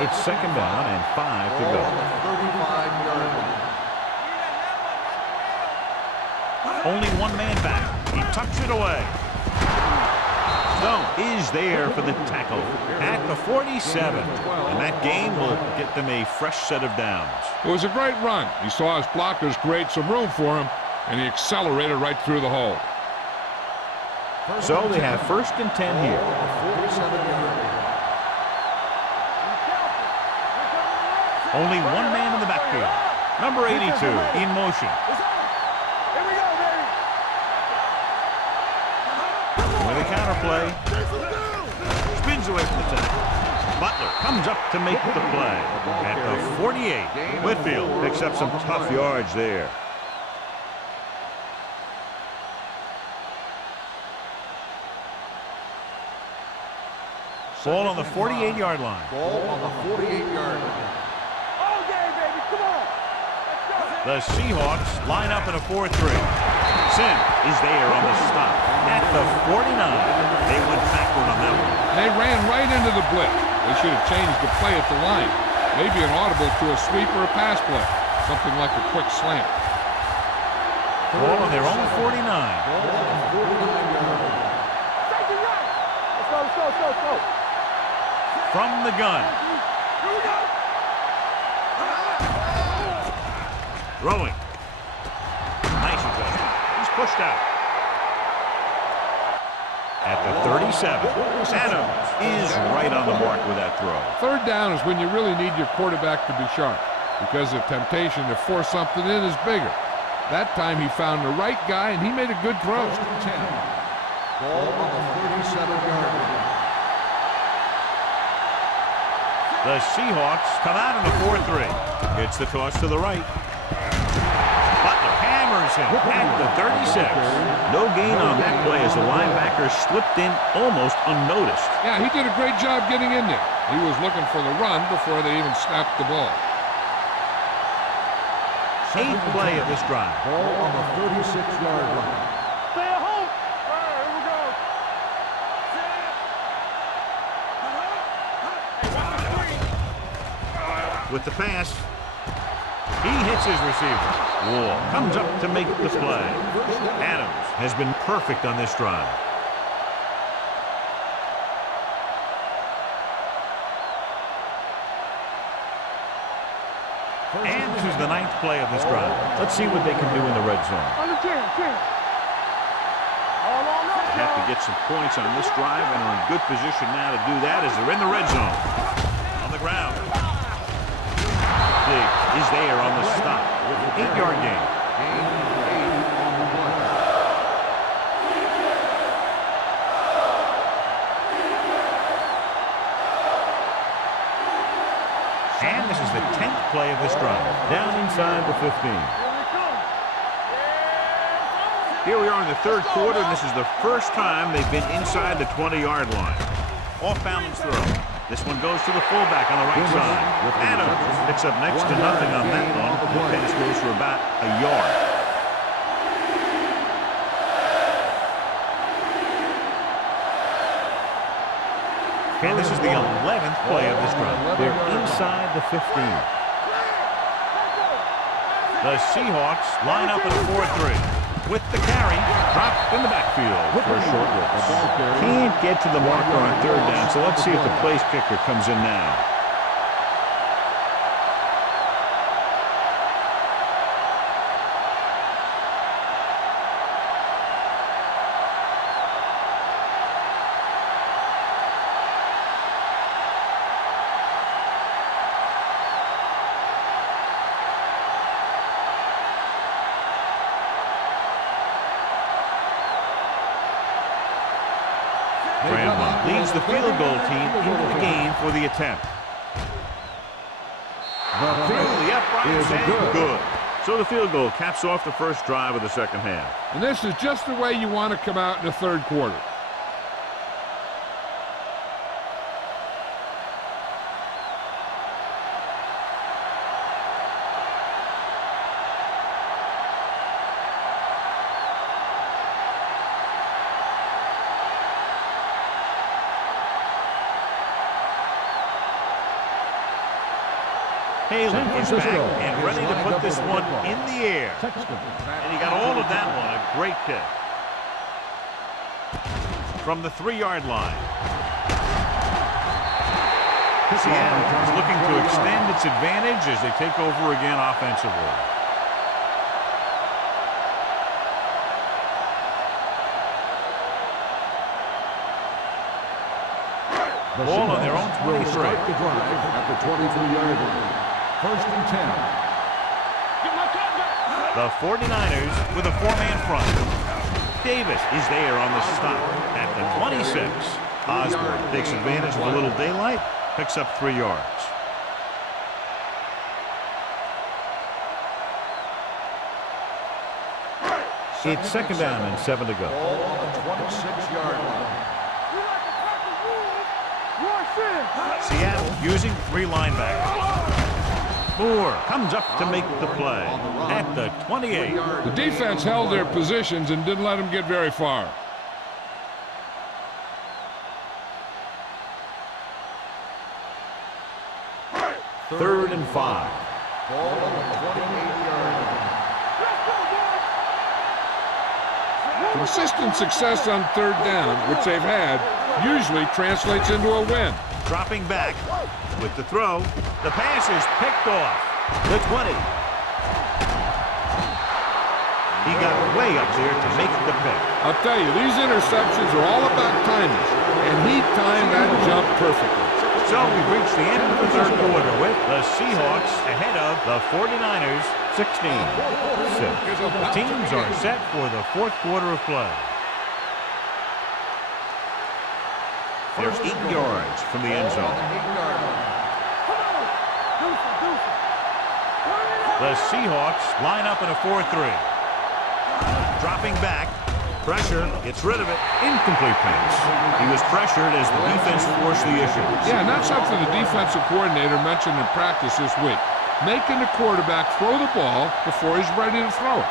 It's second down and 5 to go. Ball on the 35-yard line. Only one man back. He tucks it away. Stone is there for the tackle at the 47. And that gain will get them a fresh set of downs. It was a great run. He saw his blockers create some room for him, and he accelerated right through the hole. So they have first and 10 here. Only one man in the backfield. Number 82 in motion. Here we go, baby. With a counter play. Spins away from the tackle. Butler comes up to make the play. At the 48, Whitfield picks up some tough yards there. Ball on the 48-yard line. Ball on the 48-yard line. All game, baby. Come on. The Seahawks line up in a 4-3. Sim is there on the stop at the 49. They went backward on that one. They ran right into the blitz. They should have changed the play at the line. Maybe an audible to a sweep or a pass play. Something like a quick slant. Ball on their own 49. Ball on the 49-yard line. Take it right. Let's go, let's go, let's go. From the gun. Here we go. Throwing. Nice adjustment. He's pushed out. At the 37. Adams is right on the mark with that throw. Third down is when you really need your quarterback to be sharp, because the temptation to force something in is bigger. That time he found the right guy, and he made a good throw. First and 10. Ball on the 37-yard line. The Seahawks come out in the 4-3. Gets the toss to the right. Butler hammers him at the 36. No gain on that play as the linebacker slipped in almost unnoticed. Yeah, he did a great job getting in there. He was looking for the run before they even snapped the ball. 8th play of this drive. Ball on the 36-yard line. Stay at home. All right, here we go. With the pass, he hits his receiver. Wall comes up to make the play. Adams has been perfect on this drive. And this is the 9th play of this drive. Let's see what they can do in the red zone. Under 10, 10. All on us, They have to get some points on this drive and are in good position now to do that as they're in the red zone. On the ground. Big is there on the stop with an 8-yard gain. Gain 8 on the play. And this is the 10th play of this drive. Down inside the 15. Here we come. Here we are in the third quarter, and this is the first time they've been inside the 20-yard line. Off balance throw. This one goes to the fullback on the right side. With Adams picks up next to nothing on that one. The pass goes for about a yard. And this is the 11th play of this drive. They're inside the 15. The Seahawks line up in a 4-3. With the carry, dropped in the backfield for a short loss. Can't get to the marker on third down, so let's see if the place kicker comes in now. Grandma leads the field goal team into the game for the attempt. Through the uprights and good. So the field goal caps off the first drive of the second half. And this is just the way you want to come out in the third quarter. Haley San is back Francisco and is ready to lined put up this with the one kickoff. in the air. Sexton. And he got all of that one. A great kick. From the 3-yard line. Seattle is looking to extend its advantage as they take over again offensively. The Ball on their own Seahawks will 23. start the drive at the 23-yard line. 1st and 10. The 49ers with a 4-man front. Davis is there on the stop at the 26. Osborne takes advantage of a little daylight, picks up 3 yards. It's 2nd down and 7 to go. Ball on the 26-yard line. Seattle using 3 linebackers. Moore comes up to make the play at the 28. The defense held their positions and didn't let them get very far. Third and 5. Ball on the 28-yard line. Consistent success on 3rd down, which they've had, usually translates into a win. Dropping back with the throw. The pass is picked off. The 20. He got way up there to make the pick. I'll tell you, these interceptions are all about timing, and he timed that jump perfectly. So we've reached the end of the 3rd quarter with the Seahawks ahead of the 49ers 16-6. The teams are set for the 4th quarter of play. They're 8 yards from the end zone. The Seahawks line up in a 4-3. Dropping back. Pressure. Gets rid of it. Incomplete pass. He was pressured as the defense forced the issue. Yeah, and that's something the defensive coordinator mentioned in practice this week. Making the quarterback throw the ball before he's ready to throw it.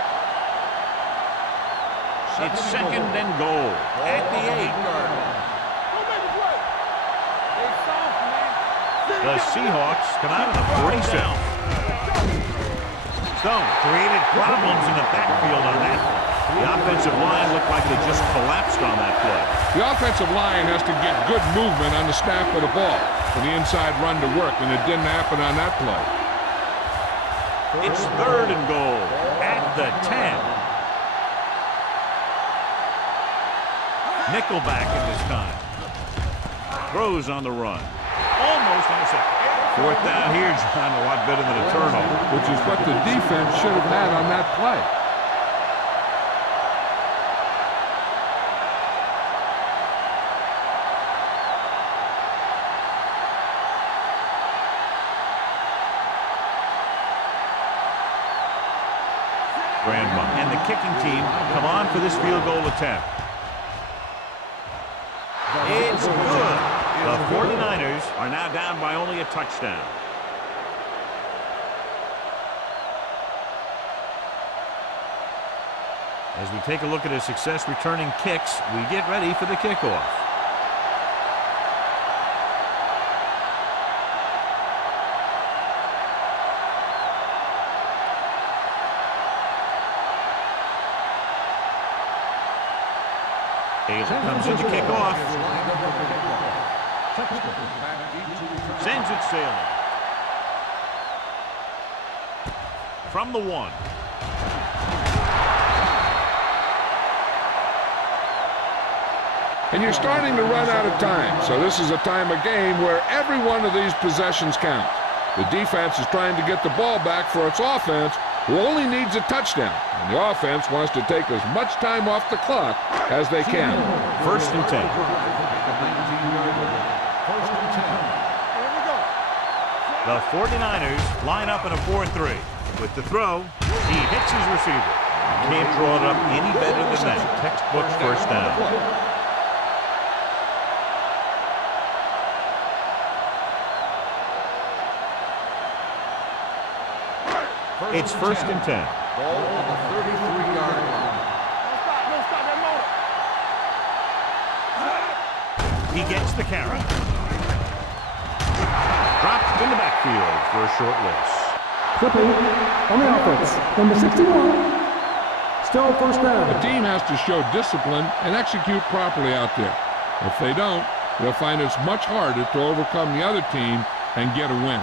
It's 2nd and goal at the 8. The Seahawks come out of the 47. Stone created problems in the backfield on that one. The offensive line looked like they just collapsed on that play. The offensive line has to get good movement on the snap of the ball for the inside run to work, and it didn't happen on that play. It's 3rd and goal at the 10. Nickelback in this time. Throws on the run. Almost intercepted. 4th down here, John, a lot better than a turnover. Which is what the defense should have had on that play. Grandma and the kicking team come on for this field goal attempt. It's good. The 49ers are now down by only a touchdown. As we take a look at his success returning kicks, we get ready for the kickoff. Haley comes in to kick off. Sends it sailing. From the 1. And you're starting to run out of time, so this is a time of game where every one of these possessions counts. The defense is trying to get the ball back for its offense, who only needs a touchdown, and the offense wants to take as much time off the clock as they can. 1st and 10. The 49ers line up in a 4-3. With the throw, he hits his receiver. Can't draw it up any better than that. Textbook 1st down. It's 1st and 10. Ball on the 33-yard line. Don't stop that motor. He gets the carry. Dropped in the backfield for a short loss. Clipping on the offense. Number 61. Still first down. The team has to show discipline and execute properly out there. If they don't, they'll find it's much harder to overcome the other team and get a win.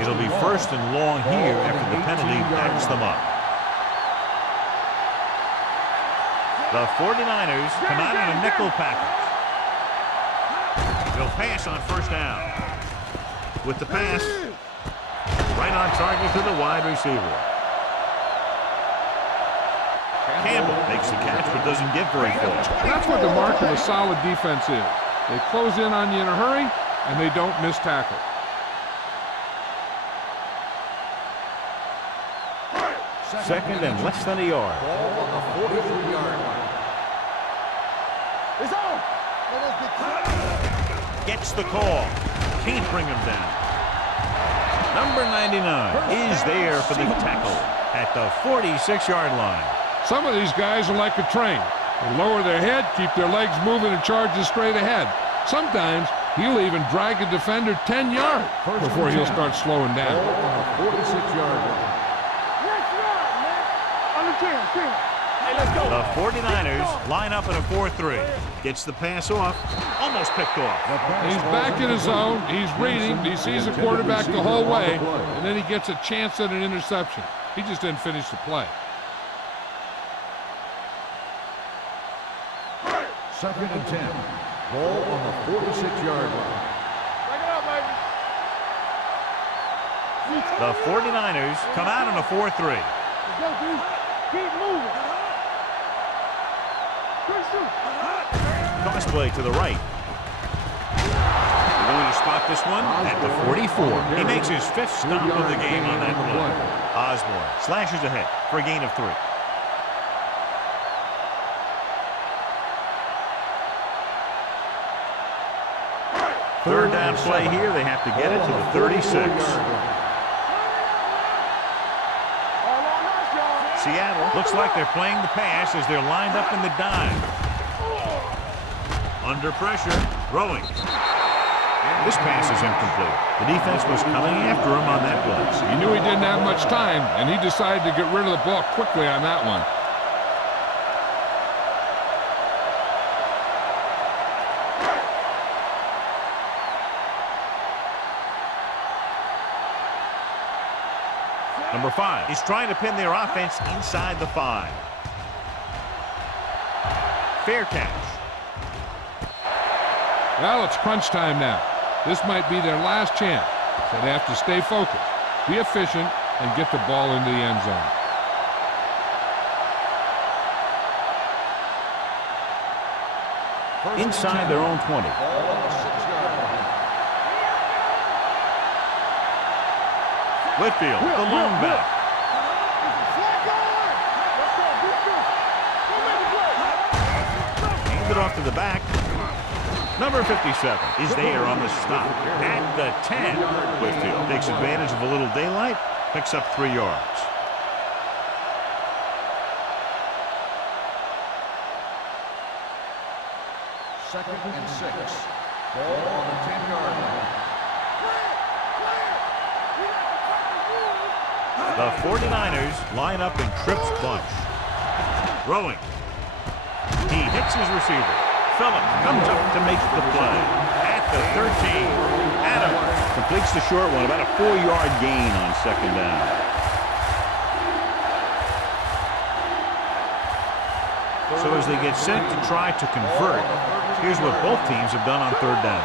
It'll be first and long here after the penalty backs them up. The 49ers come out in a nickel package. They'll pass on first down. With the pass, right on target to the wide receiver. Campbell makes the catch but doesn't get very far. That's what the mark of a solid defense is. They close in on you in a hurry, and they don't miss tackle. Second and less than a yard. Ball on the 43-yard line. It's on. Gets the call. Can't bring him down. Number 99 is there for the tackle at the 46-yard line. Some of these guys are like a train. They lower their head, keep their legs moving, and charges straight ahead. Sometimes he'll even drag a defender 10 yards before he'll start slowing down. Ball on the 46-yard line. The 49ers line up in a 4-3. Gets the pass off. Almost picked off. He's back in his zone. He's reading. He sees the quarterback the whole way, and then he gets a chance at an interception. He just didn't finish the play. Second and 10. Ball on the 46-yard line. The 49ers come out in a 4-3. Keep moving. Toss play to the right. We're going to spot this one at the 44. He makes his 5th stop of the game on that play. Osborne slashes ahead for a gain of 3. Third down play here. They have to get it to the 36. Seattle looks like they're playing the pass as they're lined up in the dime. Under pressure, throwing. This pass is incomplete. The defense was coming after him on that play. He knew he didn't have much time, and he decided to get rid of the ball quickly on that one. Number 5 is trying to pin their offense inside the 5. Fair catch. Well, it's crunch time now. This might be their last chance, so they have to stay focused, be efficient, and get the ball into the end zone. Inside their own 20. Ball on the 6-yard line. Whitfield, the lone back. Handed off to the back. Number 57 is there on the stop at the 10. Whitfield takes advantage of a little daylight, picks up 3 yards. Second and 6. Ball on the 10-yard line. The 49ers line up in Tripp's bunch. Throwing. He hits his receiver. Phillips comes up to make the play. At the 13. Adams completes the short one, about a 4-yard gain on second down. So as they get set to try to convert, here's what both teams have done on third down.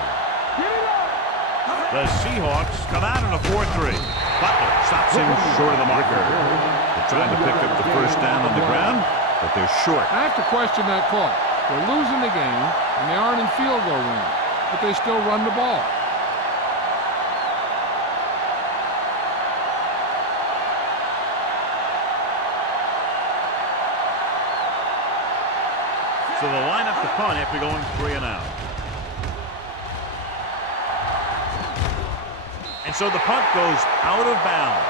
The Seahawks come out in a 4-3. Butler stops him short of the marker. They're trying to pick up the first down on the ground, but they're short. I have to question that call. They're losing the game, and they aren't in field goal range, but they still run the ball. So they'll line up the punt after going 3 and out. And so the punt goes out of bounds.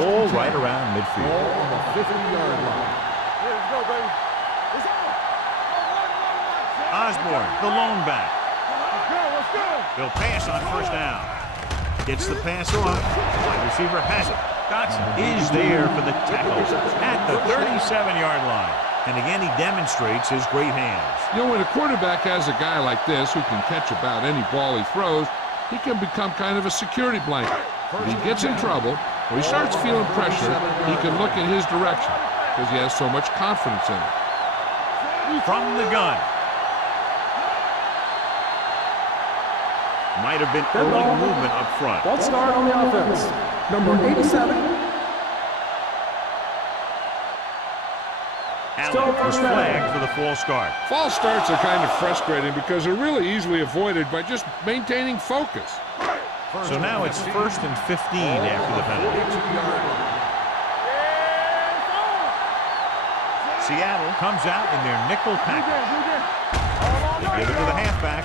Ball right around midfield. Ball on the 50-yard line. Yeah, let's go, baby. It's on. Osborne, the lone back. Let's go, let's go. He'll pass on first down. Gets the pass off. Wide receiver has it. Dotson is there for the tackle at the 37-yard line. And again, he demonstrates his great hands. You know, when a quarterback has a guy like this who can catch about any ball he throws, he can become kind of a security blanket. If he gets in trouble, or he starts feeling pressure, he can look in his direction because he has so much confidence in it. From the gun. Might have been early movement up front. False start on the offense. Number 87. Allen was flagged for the false start. False starts are kind of frustrating because they're really easily avoided by just maintaining focus. So now it's 1st and 15 after the penalty. Seattle comes out in their nickel package. They give it to the halfback.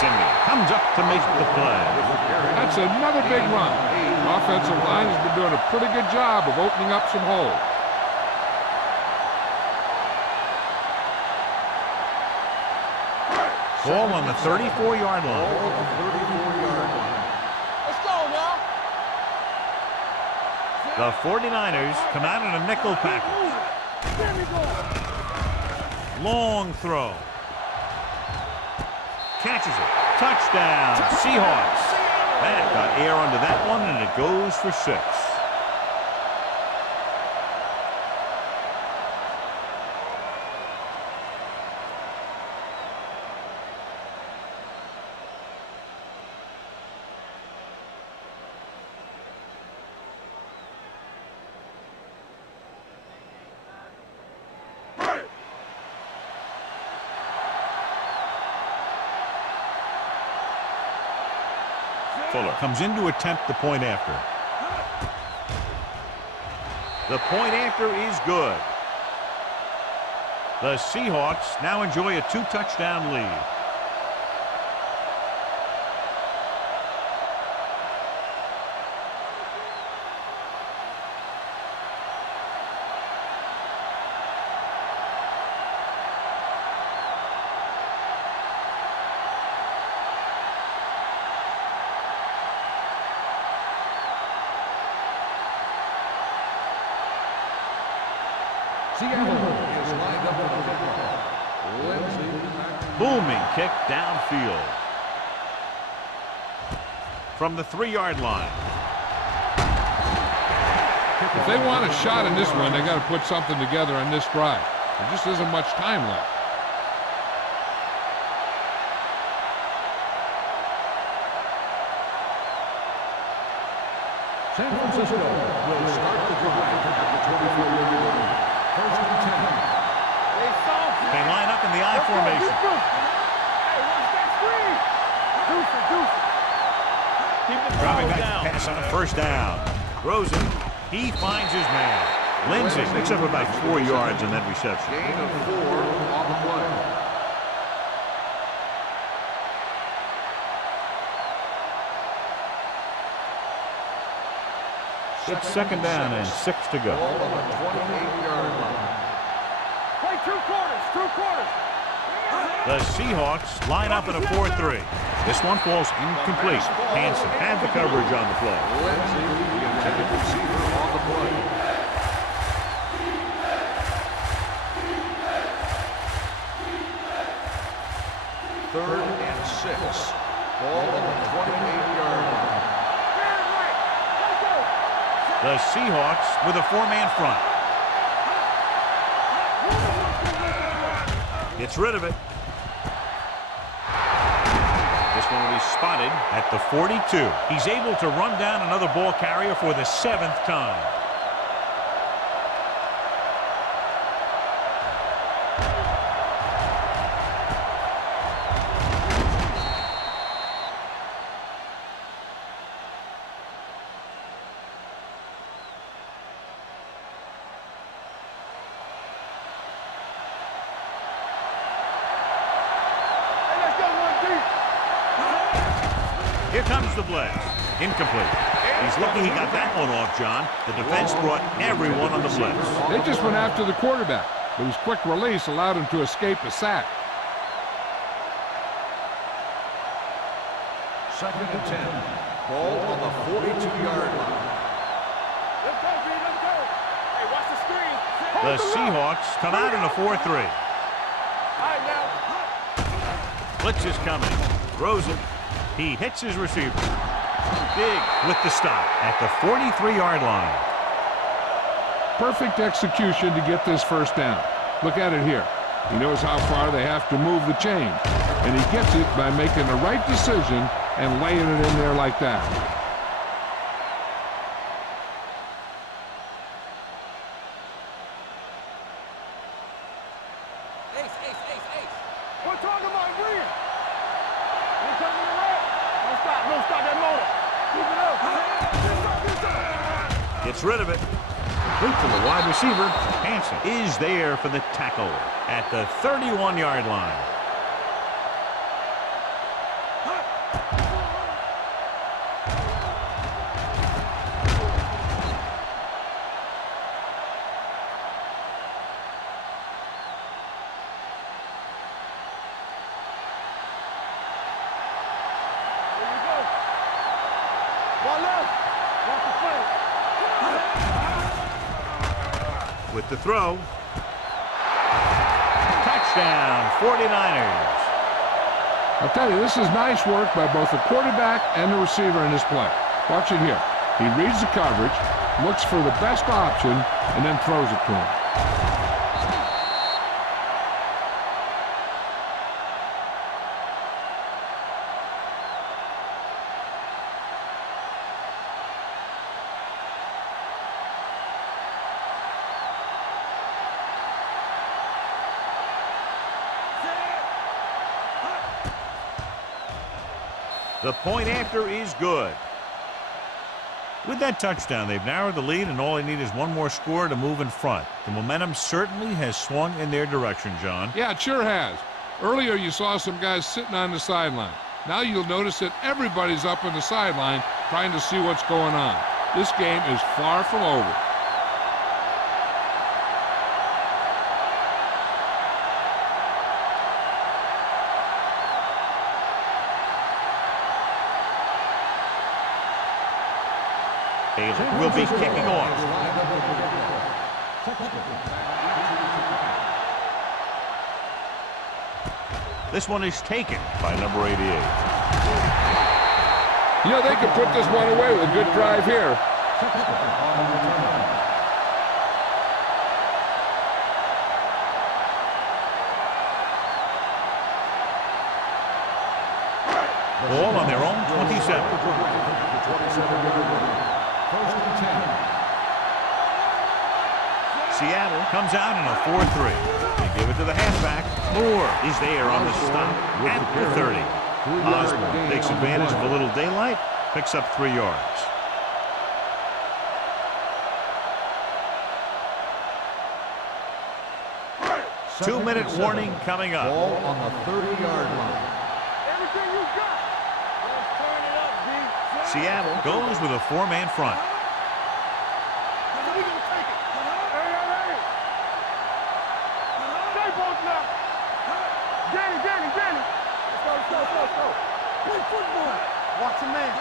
Simeon comes up to make the play. That's another big run. The offensive line has been doing a pretty good job of opening up some holes. Ball on the 34-yard line. Let's go, y'all. The 49ers come out in a nickel package. There we go. Long throw. Catches it. Touchdown, Seahawks. That got air under that one, and it goes for 6. Fuller comes in to attempt the point after. The point after is good. The Seahawks now enjoy a 2-touchdown lead. Seattle is lined up for the kickoff. Lindsey. Booming kick downfield. From the 3-yard line. If they want a shot in this one, they got to put something together on this drive. There just isn't much time left. San Francisco will start the drive at the 24-yard line. 1st and 10. They line up in the I formation. Hey, watch that screen. Deuce. Dropping back to pass on a 1st down. Rosen, he finds his man. Lindsey picks up about 4 yards on that reception. Gain of 4 on the play. It's 2nd down and 6 to go. Ball on the 28-yard line. Play 2 quarters, 2 quarters. The Seahawks line up in a 4-3. This one falls incomplete. Hanson had the coverage on the play. Lindsey, the intended receiver on the play. Third and 6. Ball on the 28-yard line. The Seahawks with a 4-man front. Gets rid of it. This one will be spotted at the 42. He's able to run down another ball carrier for the 7th time. Here comes the blitz. Incomplete. He's lucky he got that one off, John. The defense brought everyone on the blitz. They just went after the quarterback, but his quick release allowed him to escape a sack. 2nd and 10. Ball on the 42-yard line. Let's go, B. Let's go. Hey, watch the screen. The Seahawks come out in a 4-3. All right, now. Blitz is coming. Throws it. He hits his receiver. Big with the stop at the 43-yard line. Perfect execution to get this first down. Look at it here. He knows how far they have to move the chain, and he gets it by making the right decision and laying it in there like that. We're talking about Green. We're coming to red. Don't stop that motor. Keep it up. Gets rid of it. Complete to the wide receiver. Hansen is there for the tackle at the 31-yard line. One left. Watch the play. With the throw. Touchdown, 49ers. I'll tell you, this is nice work by both the quarterback and the receiver in this play. Watch it here. He reads the coverage, looks for the best option, and then throws it to him. The point after is good. With that touchdown, they've narrowed the lead, and all they need is one more score to move in front. The momentum certainly has swung in their direction, John. Yeah, it sure has. Earlier, you saw some guys sitting on the sideline. Now you'll notice that everybody's up on the sideline trying to see what's going on. This game is far from over. Will be kicking off. This one is taken by number 88. You know, they could put this one away with a good drive here. Ball on their own 27. Seattle comes out in a 4-3. They give it to the halfback. Moore is there on the stop at the 30. Osborne takes advantage of a little daylight, picks up 3 yards. Two-minute warning coming up. Ball on the 30-yard line. Everything you got. Let's turn it up, B. Seattle goes with a 4-man front. We gonna take it. Hey. Stay both now. Danny. Let's go. Play football. Watch your man.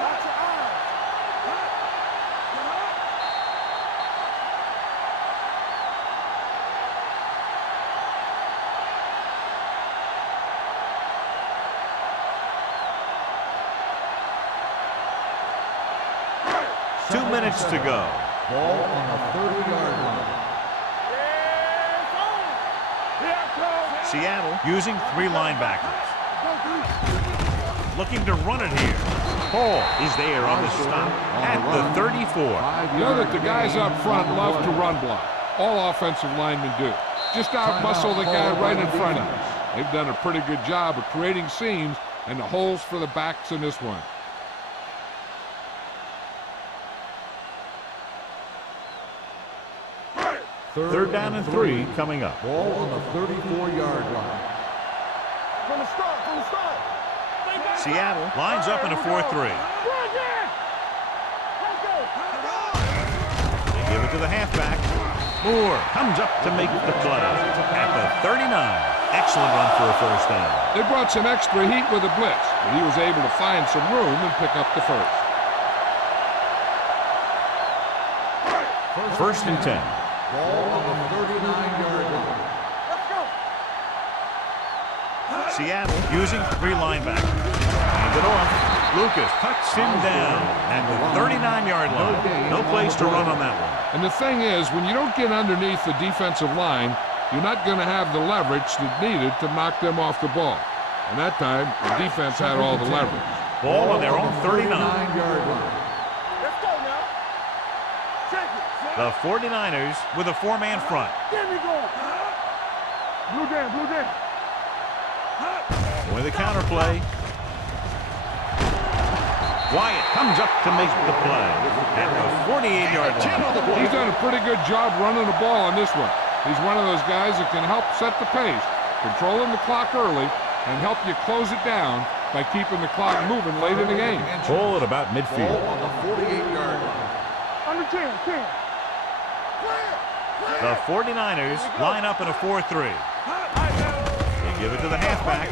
Watch your eyes. Two minutes to go. Ball on the 30-yard line. Seattle using 3 linebackers. Looking to run it here. Hall is there on the stop at the 34. You know that the guys up front love to run block. All offensive linemen do. Just out-muscle the guy right in front of you. They've done a pretty good job of creating seams and the holes for the backs in this one. Third down and 3 coming up. Ball on the 34-yard line. From the start. Seattle lines up in a 4-3. They give it to the halfback. Moore comes up to make the play at the 39. Excellent run for a first down. They brought some extra heat with a blitz, but he was able to find some room and pick up the first. First and 10. Ball on the 39-yard line. Let's go. Seattle using 3 linebackers. Hand it off. Lucas cuts him down at the 39-yard line. No place to run on that one. And the thing is, when you don't get underneath the defensive line, you're not going to have the leverage that needed to knock them off the ball. And that time, the defense had all the leverage. Ball on their own 39. 39-yard line. Let's go now. Check it. The 49ers with a 4-man front. Get me going. Blue jam, blue jam. With a counter play. Wyatt comes up to make the play at the 48-yard line. He's done a pretty good job running the ball on this one. He's one of those guys that can help set the pace, controlling the clock early, and help you close it down by keeping the clock moving late in the game. Ball at about midfield. Ball on the 48-yard line. Under 10, 10. The 49ers line up in a 4-3. They give it to the halfback.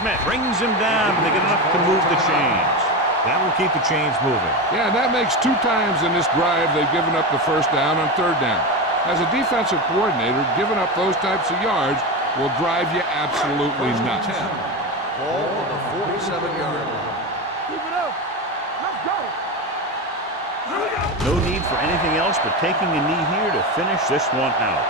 Smith brings him down, and they get enough to move the chains. That will keep the chains moving. Yeah, that makes 2 times in this drive they've given up the first down on 3rd down. As a defensive coordinator, giving up those types of yards will drive you absolutely nuts. Ball on the 47-yard line. Keep it up. Let's go. No need for anything else but taking a knee here to finish this one out.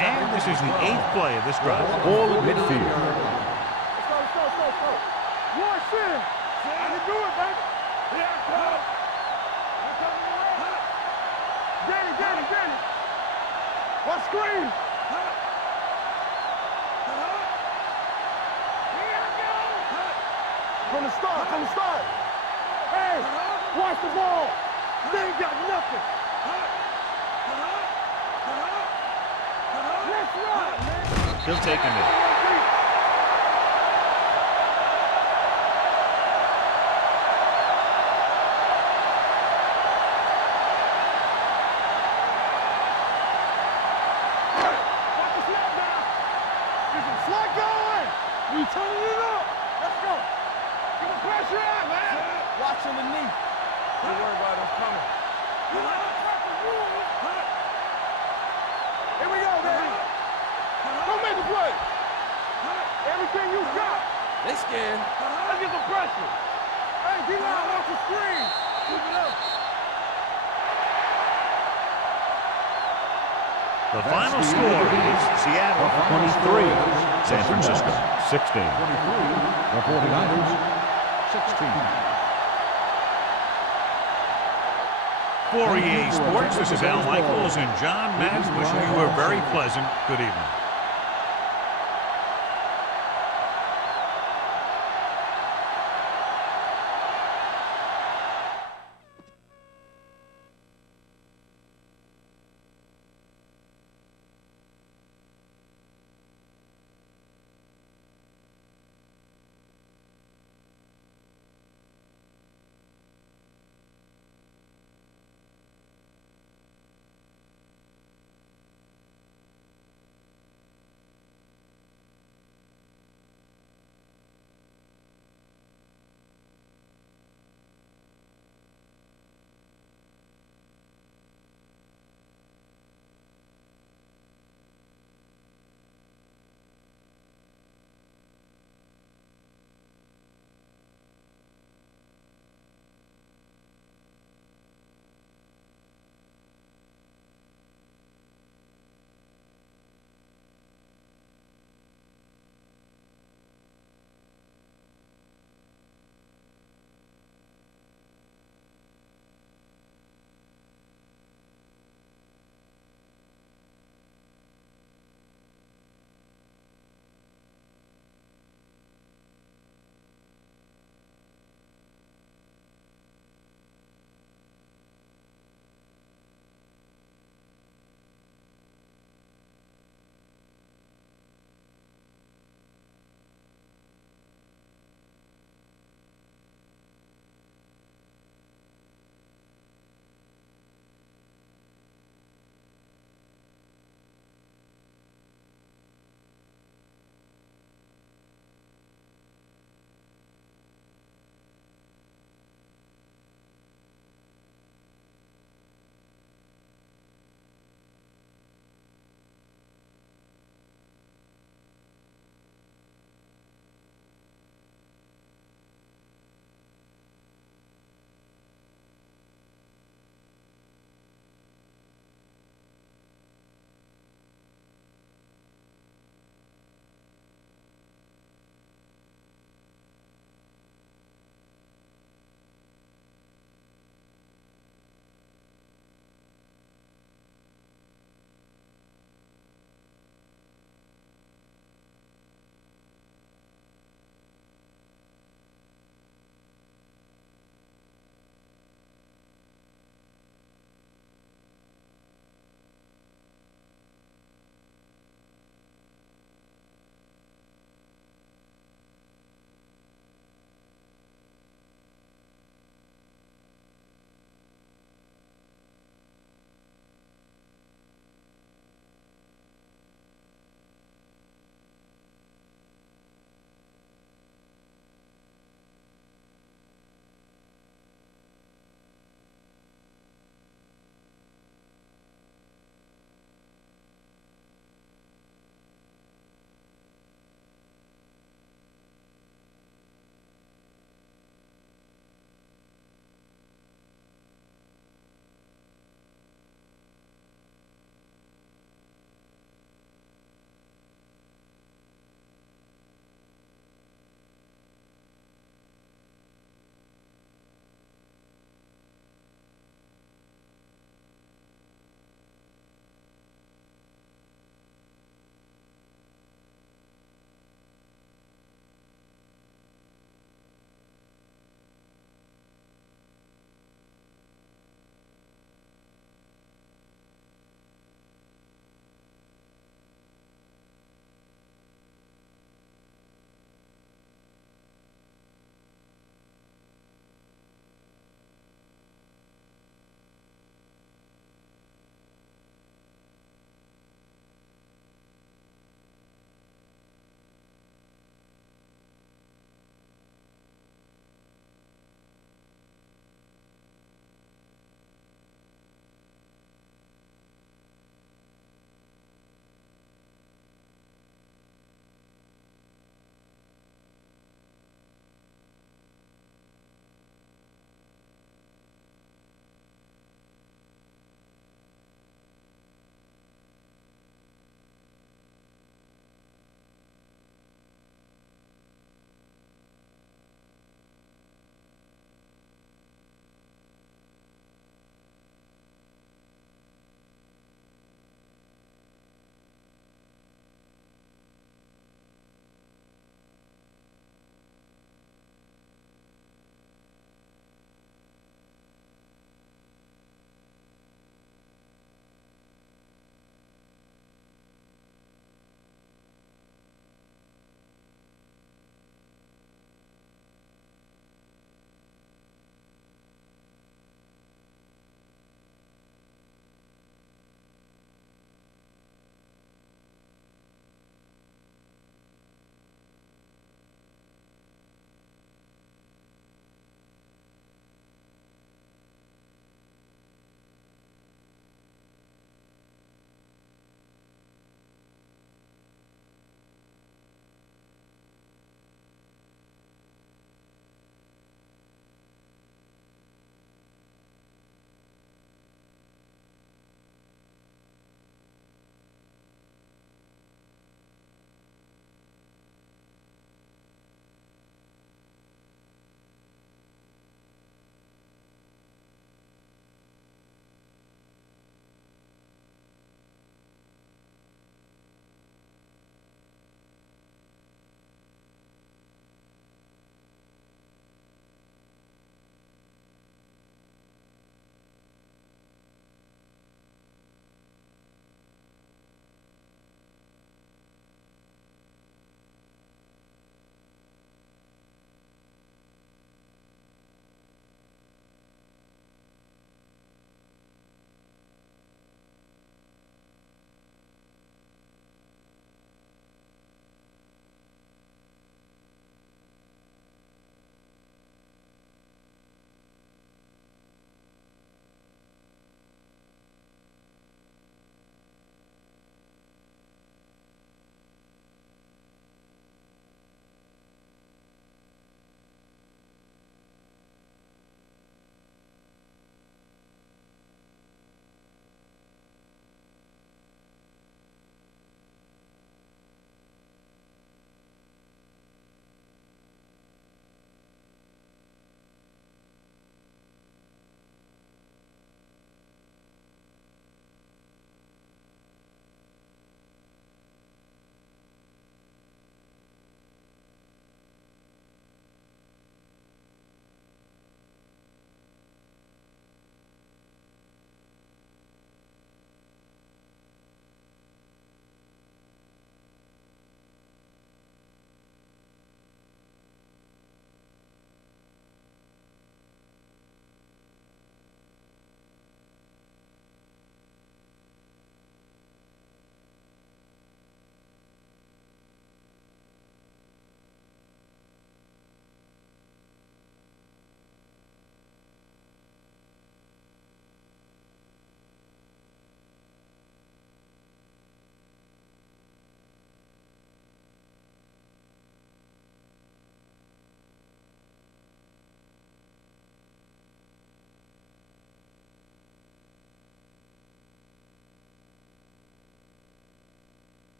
And this is the 8th play of this drive. Ball at midfield. Let's go. One sin. I can do it, baby. Yeah, come. Danny. What screen? From the start. Hey, watch the ball. They ain't got nothing. Let's run, man. He'll take him in. Watch the snap now. There's a slug going. We turning it up. Let's go. Get the pressure out, man. Watch underneath. Don't worry about us coming. Here we go, baby. Don't make the play. Everything you got. They scared. Let's get some pressure. Hey, D-line, watch the screen. Keep it up. The final score is Seattle 23, San Francisco 16. 23, the 49ers, 16. For EA Sports, this is Al Michaels and John Madden wishing you a very pleasant good evening.